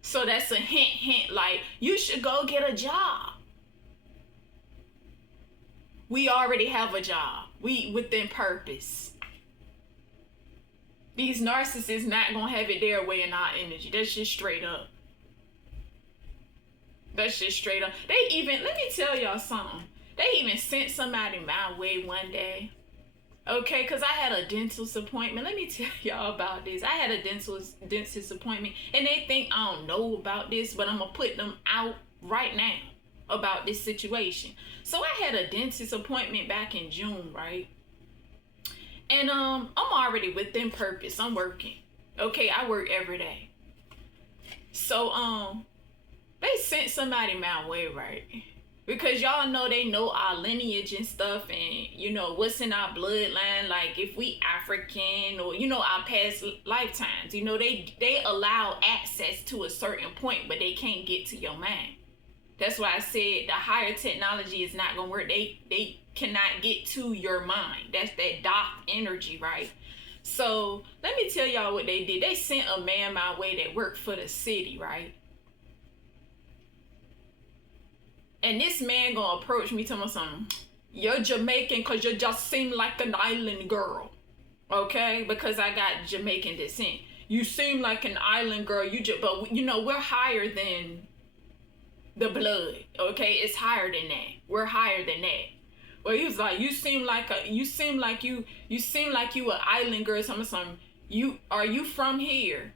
So that's a hint, like, you should go get a job. We already have a job. We within purpose. These narcissists not gonna have it their way in our energy. That's just straight up. That's just straight up. They even, let me tell y'all something. They even sent somebody my way one day. Okay, because I had a dentist appointment. Let me tell y'all about this. I had a dentist appointment, and they think I don't know about this, but I'm going to put them out right now about this situation. So I had a dentist appointment back in June, right? And I'm already within purpose. I'm working. Okay, I work every day. So they sent somebody my way, right? Because y'all know they know our lineage and stuff, and you know what's in our bloodline, like if we African or you know our past lifetimes, you know they allow access to a certain point, but they can't get to your mind. That's why I said the higher technology is not gonna work. They cannot get to your mind. That's that dark energy, right? So let me tell y'all what they did. They sent a man my way that worked for the city, right? And this man gonna approach me, tell me something. You're Jamaican because you just seem like an island girl. Okay? Because I got Jamaican descent. You seem like an island girl. But you know, we're higher than the blood. Okay? It's higher than that. We're higher than that. Well, he was like, you seem like you an island girl. Tell me something. Are you from here?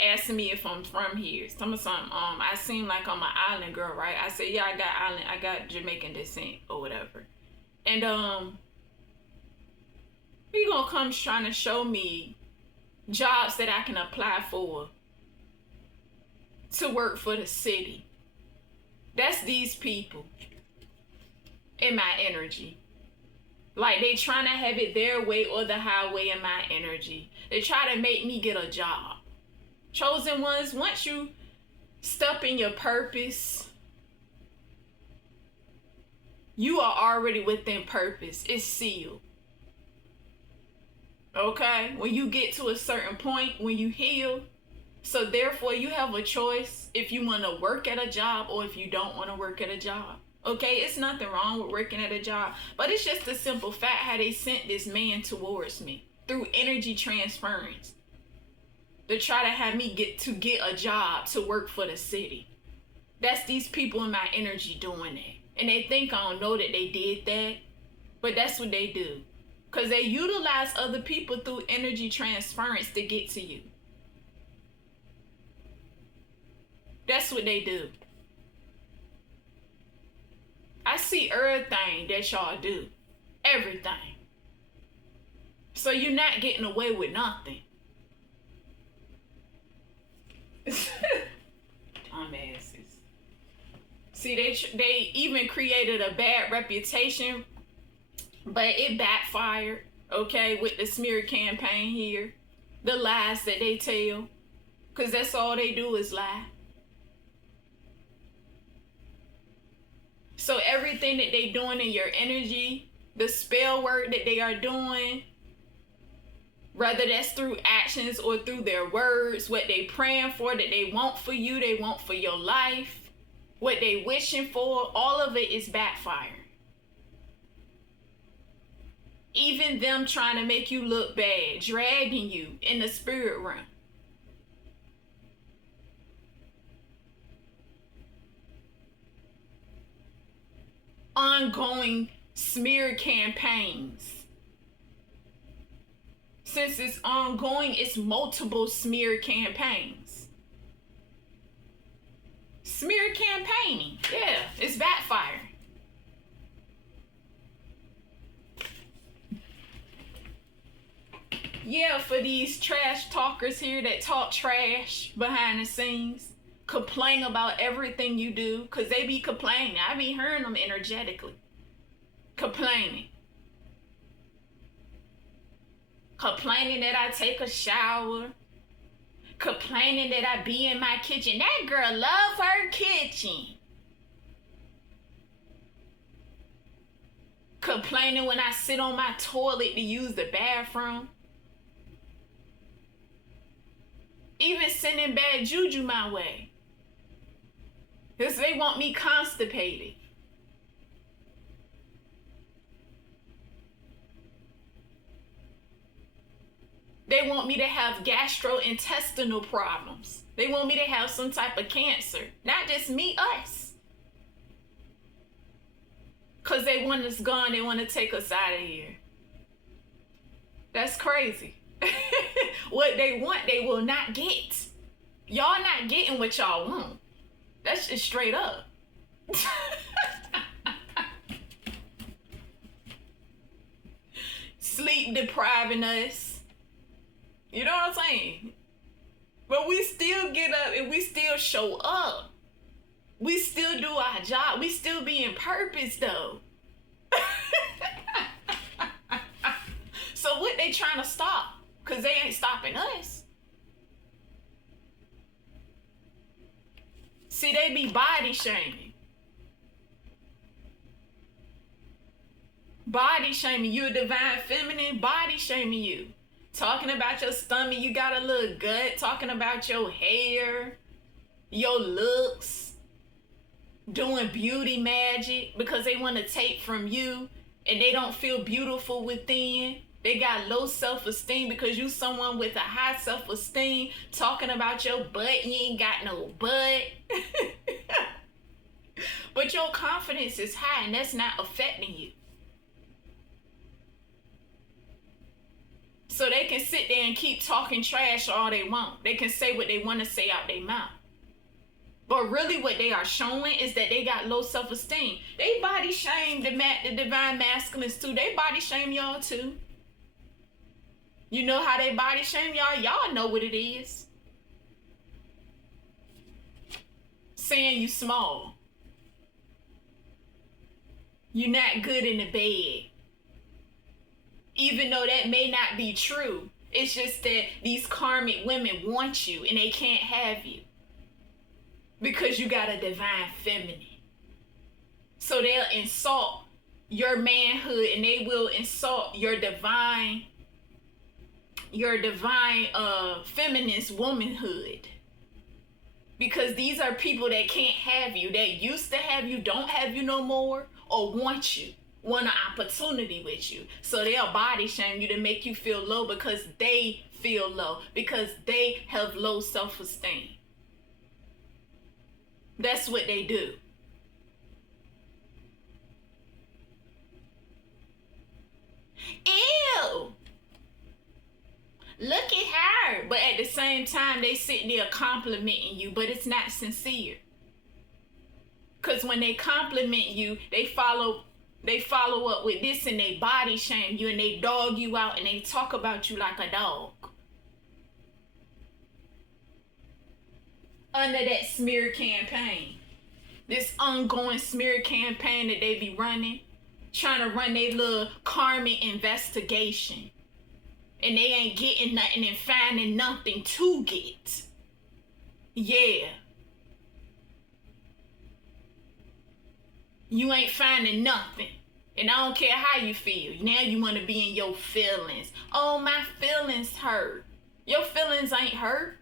Asking me if I'm from here. Tell me something. I seem like I'm an island girl, right? I said, yeah, I got Jamaican descent or whatever. And he gonna come trying to show me jobs that I can apply for to work for the city. That's these people in my energy. Like they trying to have it their way or the highway in my energy. They try to make me get a job. Chosen ones, once you step in your purpose, you are already within purpose. It's sealed. Okay? When you get to a certain point, when you heal, So therefore, you have a choice if you want to work at a job or if you don't want to work at a job. Okay, it's nothing wrong with working at a job, but it's just a simple fact how they sent this man towards me through energy transference to try to have me get a job to work for the city. That's these people in my energy doing that. And they think I don't know that they did that, but that's what they do. Because they utilize other people through energy transference to get to you. That's what they do. I see everything that y'all do. Everything. So you're not getting away with nothing. Dumbasses. See, they even created a bad reputation, but it backfired, okay, with the smear campaign here. The lies that they tell. Because that's all they do is lie. So everything that they doing in your energy, the spell work that they are doing, whether that's through actions or through their words, what they praying for, that they want for you, they want for your life, what they wishing for, all of it is backfiring. Even them trying to make you look bad, dragging you in the spirit realm. Ongoing smear campaigns. Since it's ongoing, it's multiple smear campaigns. Smear campaigning, yeah, it's backfiring. Yeah, for these trash talkers here that talk trash behind the scenes, complain about everything you do, because they be complaining. I be hearing them energetically. Complaining. Complaining that I take a shower. Complaining that I be in my kitchen. That girl love her kitchen. Complaining when I sit on my toilet to use the bathroom. Even sending bad juju my way. Because they want me constipated. They want me to have gastrointestinal problems. They want me to have some type of cancer. Not just me, us. Because they want us gone. They want to take us out of here. That's crazy. What they want, they will not get. Y'all not getting what y'all want. That's just straight up. Sleep depriving us. You know what I'm saying? But we still get up and we still show up. We still do our job. We still be in purpose though. So what they trying to stop? Because they ain't stopping us. See, they be body shaming. Body shaming. You a divine feminine, body shaming you. Talking about your stomach, you got a little gut. Talking about your hair, your looks. Doing beauty magic because they want to take from you and they don't feel beautiful within. They got low self-esteem because you someone with a high self-esteem. Talking about your butt, you ain't got no butt. But your confidence is high and that's not affecting you. So they can sit there and keep talking trash all they want. They can say what they want to say out their mouth. But really what they are showing is that they got low self-esteem. They body shame the divine masculines too. They body shame y'all too. You know how they body shame y'all? Y'all know what it is. Saying you small. You're not good in the bed. Even though that may not be true. It's just that these karmic women want you and they can't have you. Because you got a divine feminine. So they'll insult your manhood and they will insult your divine feminist womanhood. Because these are people that can't have you, that used to have you, don't have you no more, or want you, want an opportunity with you. So they'll body shame you to make you feel low because they feel low, because they have low self-esteem. That's what they do. Ew! Look at her. But at the same time, they sit there complimenting you, but it's not sincere. Because when they compliment you, they follow up with this, and they body shame you, and they dog you out, and they talk about you like a dog. Under that smear campaign. This ongoing smear campaign that they be running. Trying to run their little karmic investigation. And they ain't getting nothing and finding nothing to get. Yeah. You ain't finding nothing. And I don't care how you feel. Now you want to be in your feelings. Oh, my feelings hurt. Your feelings ain't hurt.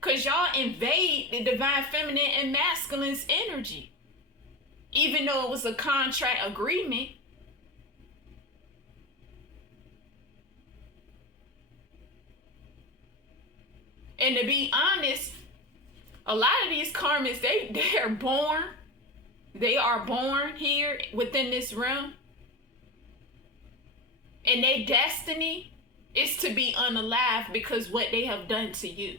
Because y'all invade the divine feminine and masculine's energy. Even though it was a contract agreement. And to be honest, a lot of these karmics, they are born here within this realm. And their destiny is to be unalive because what they have done to you.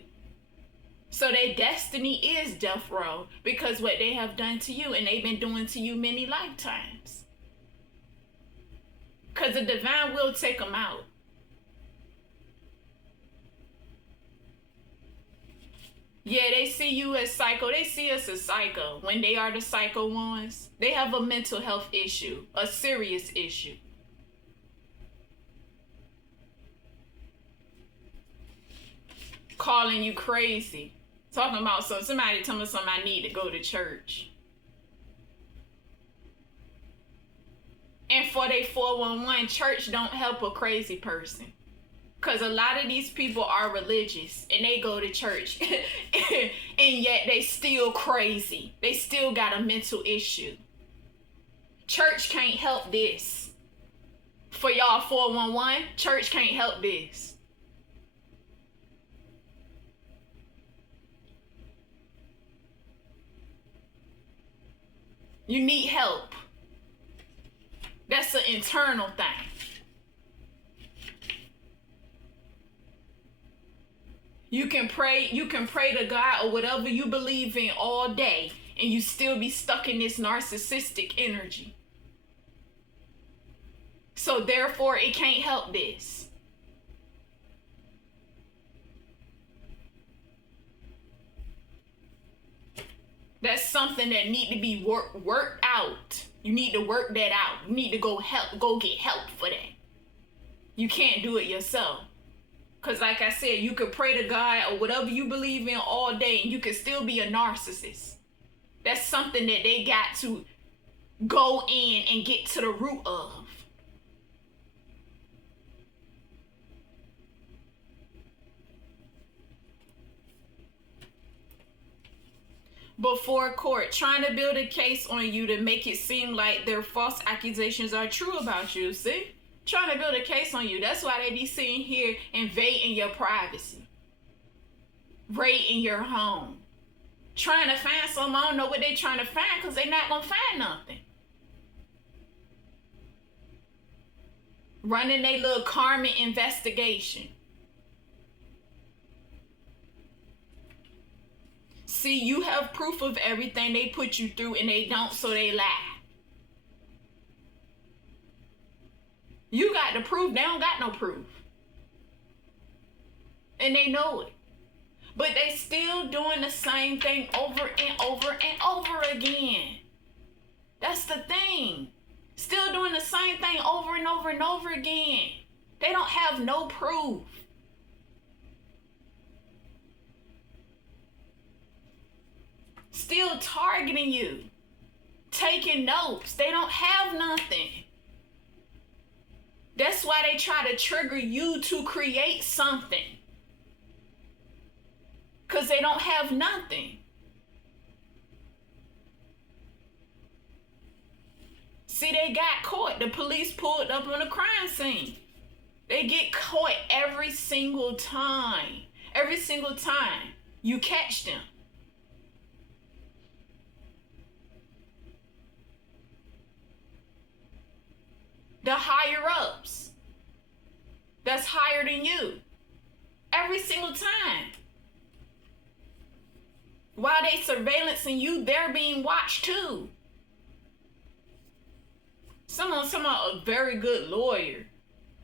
So their destiny is death row because what they have done to you, and they've been doing to you many lifetimes. Because the divine will take them out. Yeah, they see you as psycho. They see us as psycho. When they are the psycho ones, they have a mental health issue, a serious issue. Calling you crazy. Talking about somebody tell me something, I need to go to church. And for they 411, church don't help a crazy person. Because a lot of these people are religious and they go to church. And yet they still crazy. They still got a mental issue. Church can't help this. For y'all 411, church can't help this. You need help. That's an internal thing. You can pray to God or whatever you believe in all day, and you still be stuck in this narcissistic energy. So therefore, it can't help this. That's something that need to be worked out. You need to work that out. You need to go get help for that. You can't do it yourself. Because like I said, you could pray to God or whatever you believe in all day, and you can still be a narcissist. That's something that they got to go in and get to the root of. Before court, trying to build a case on you to make it seem like their false accusations are true about you, see? Trying to build a case on you. That's why they be sitting here invading your privacy. Raiding your home. Trying to find something. I don't know what they trying to find because they not going to find nothing. Running their little karmic investigation. See, you have proof of everything they put you through and they don't, so they lie. You got the proof, they don't got no proof. And they know it. But they still doing the same thing over and over and over again. That's the thing. Still doing the same thing over and over and over again. They don't have no proof. Still targeting you. Taking notes. They don't have nothing. That's why they try to trigger you to create something. because they don't have nothing. See, they got caught. The police pulled up on the crime scene. They get caught every single time. Every single time you catch them. The higher ups that's higher than you. Every single time. While they surveillancing you, they're being watched too. Someone a very good lawyer.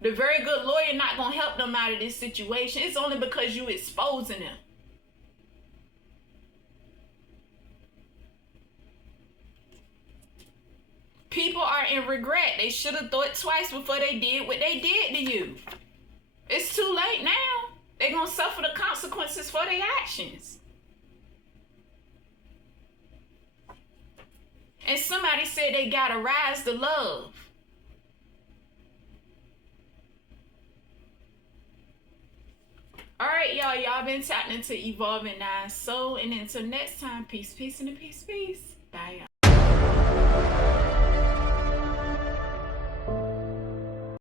The very good lawyer not gonna help them out of this situation. It's only because you exposing them. People are in regret. They should have thought twice before they did what they did to you. It's too late now. They're gonna suffer the consequences for their actions. And somebody said they gotta rise to love. All right, y'all been tapping into Evolving Nine Soul. And until next time, peace, peace, and peace, peace. Bye, y'all.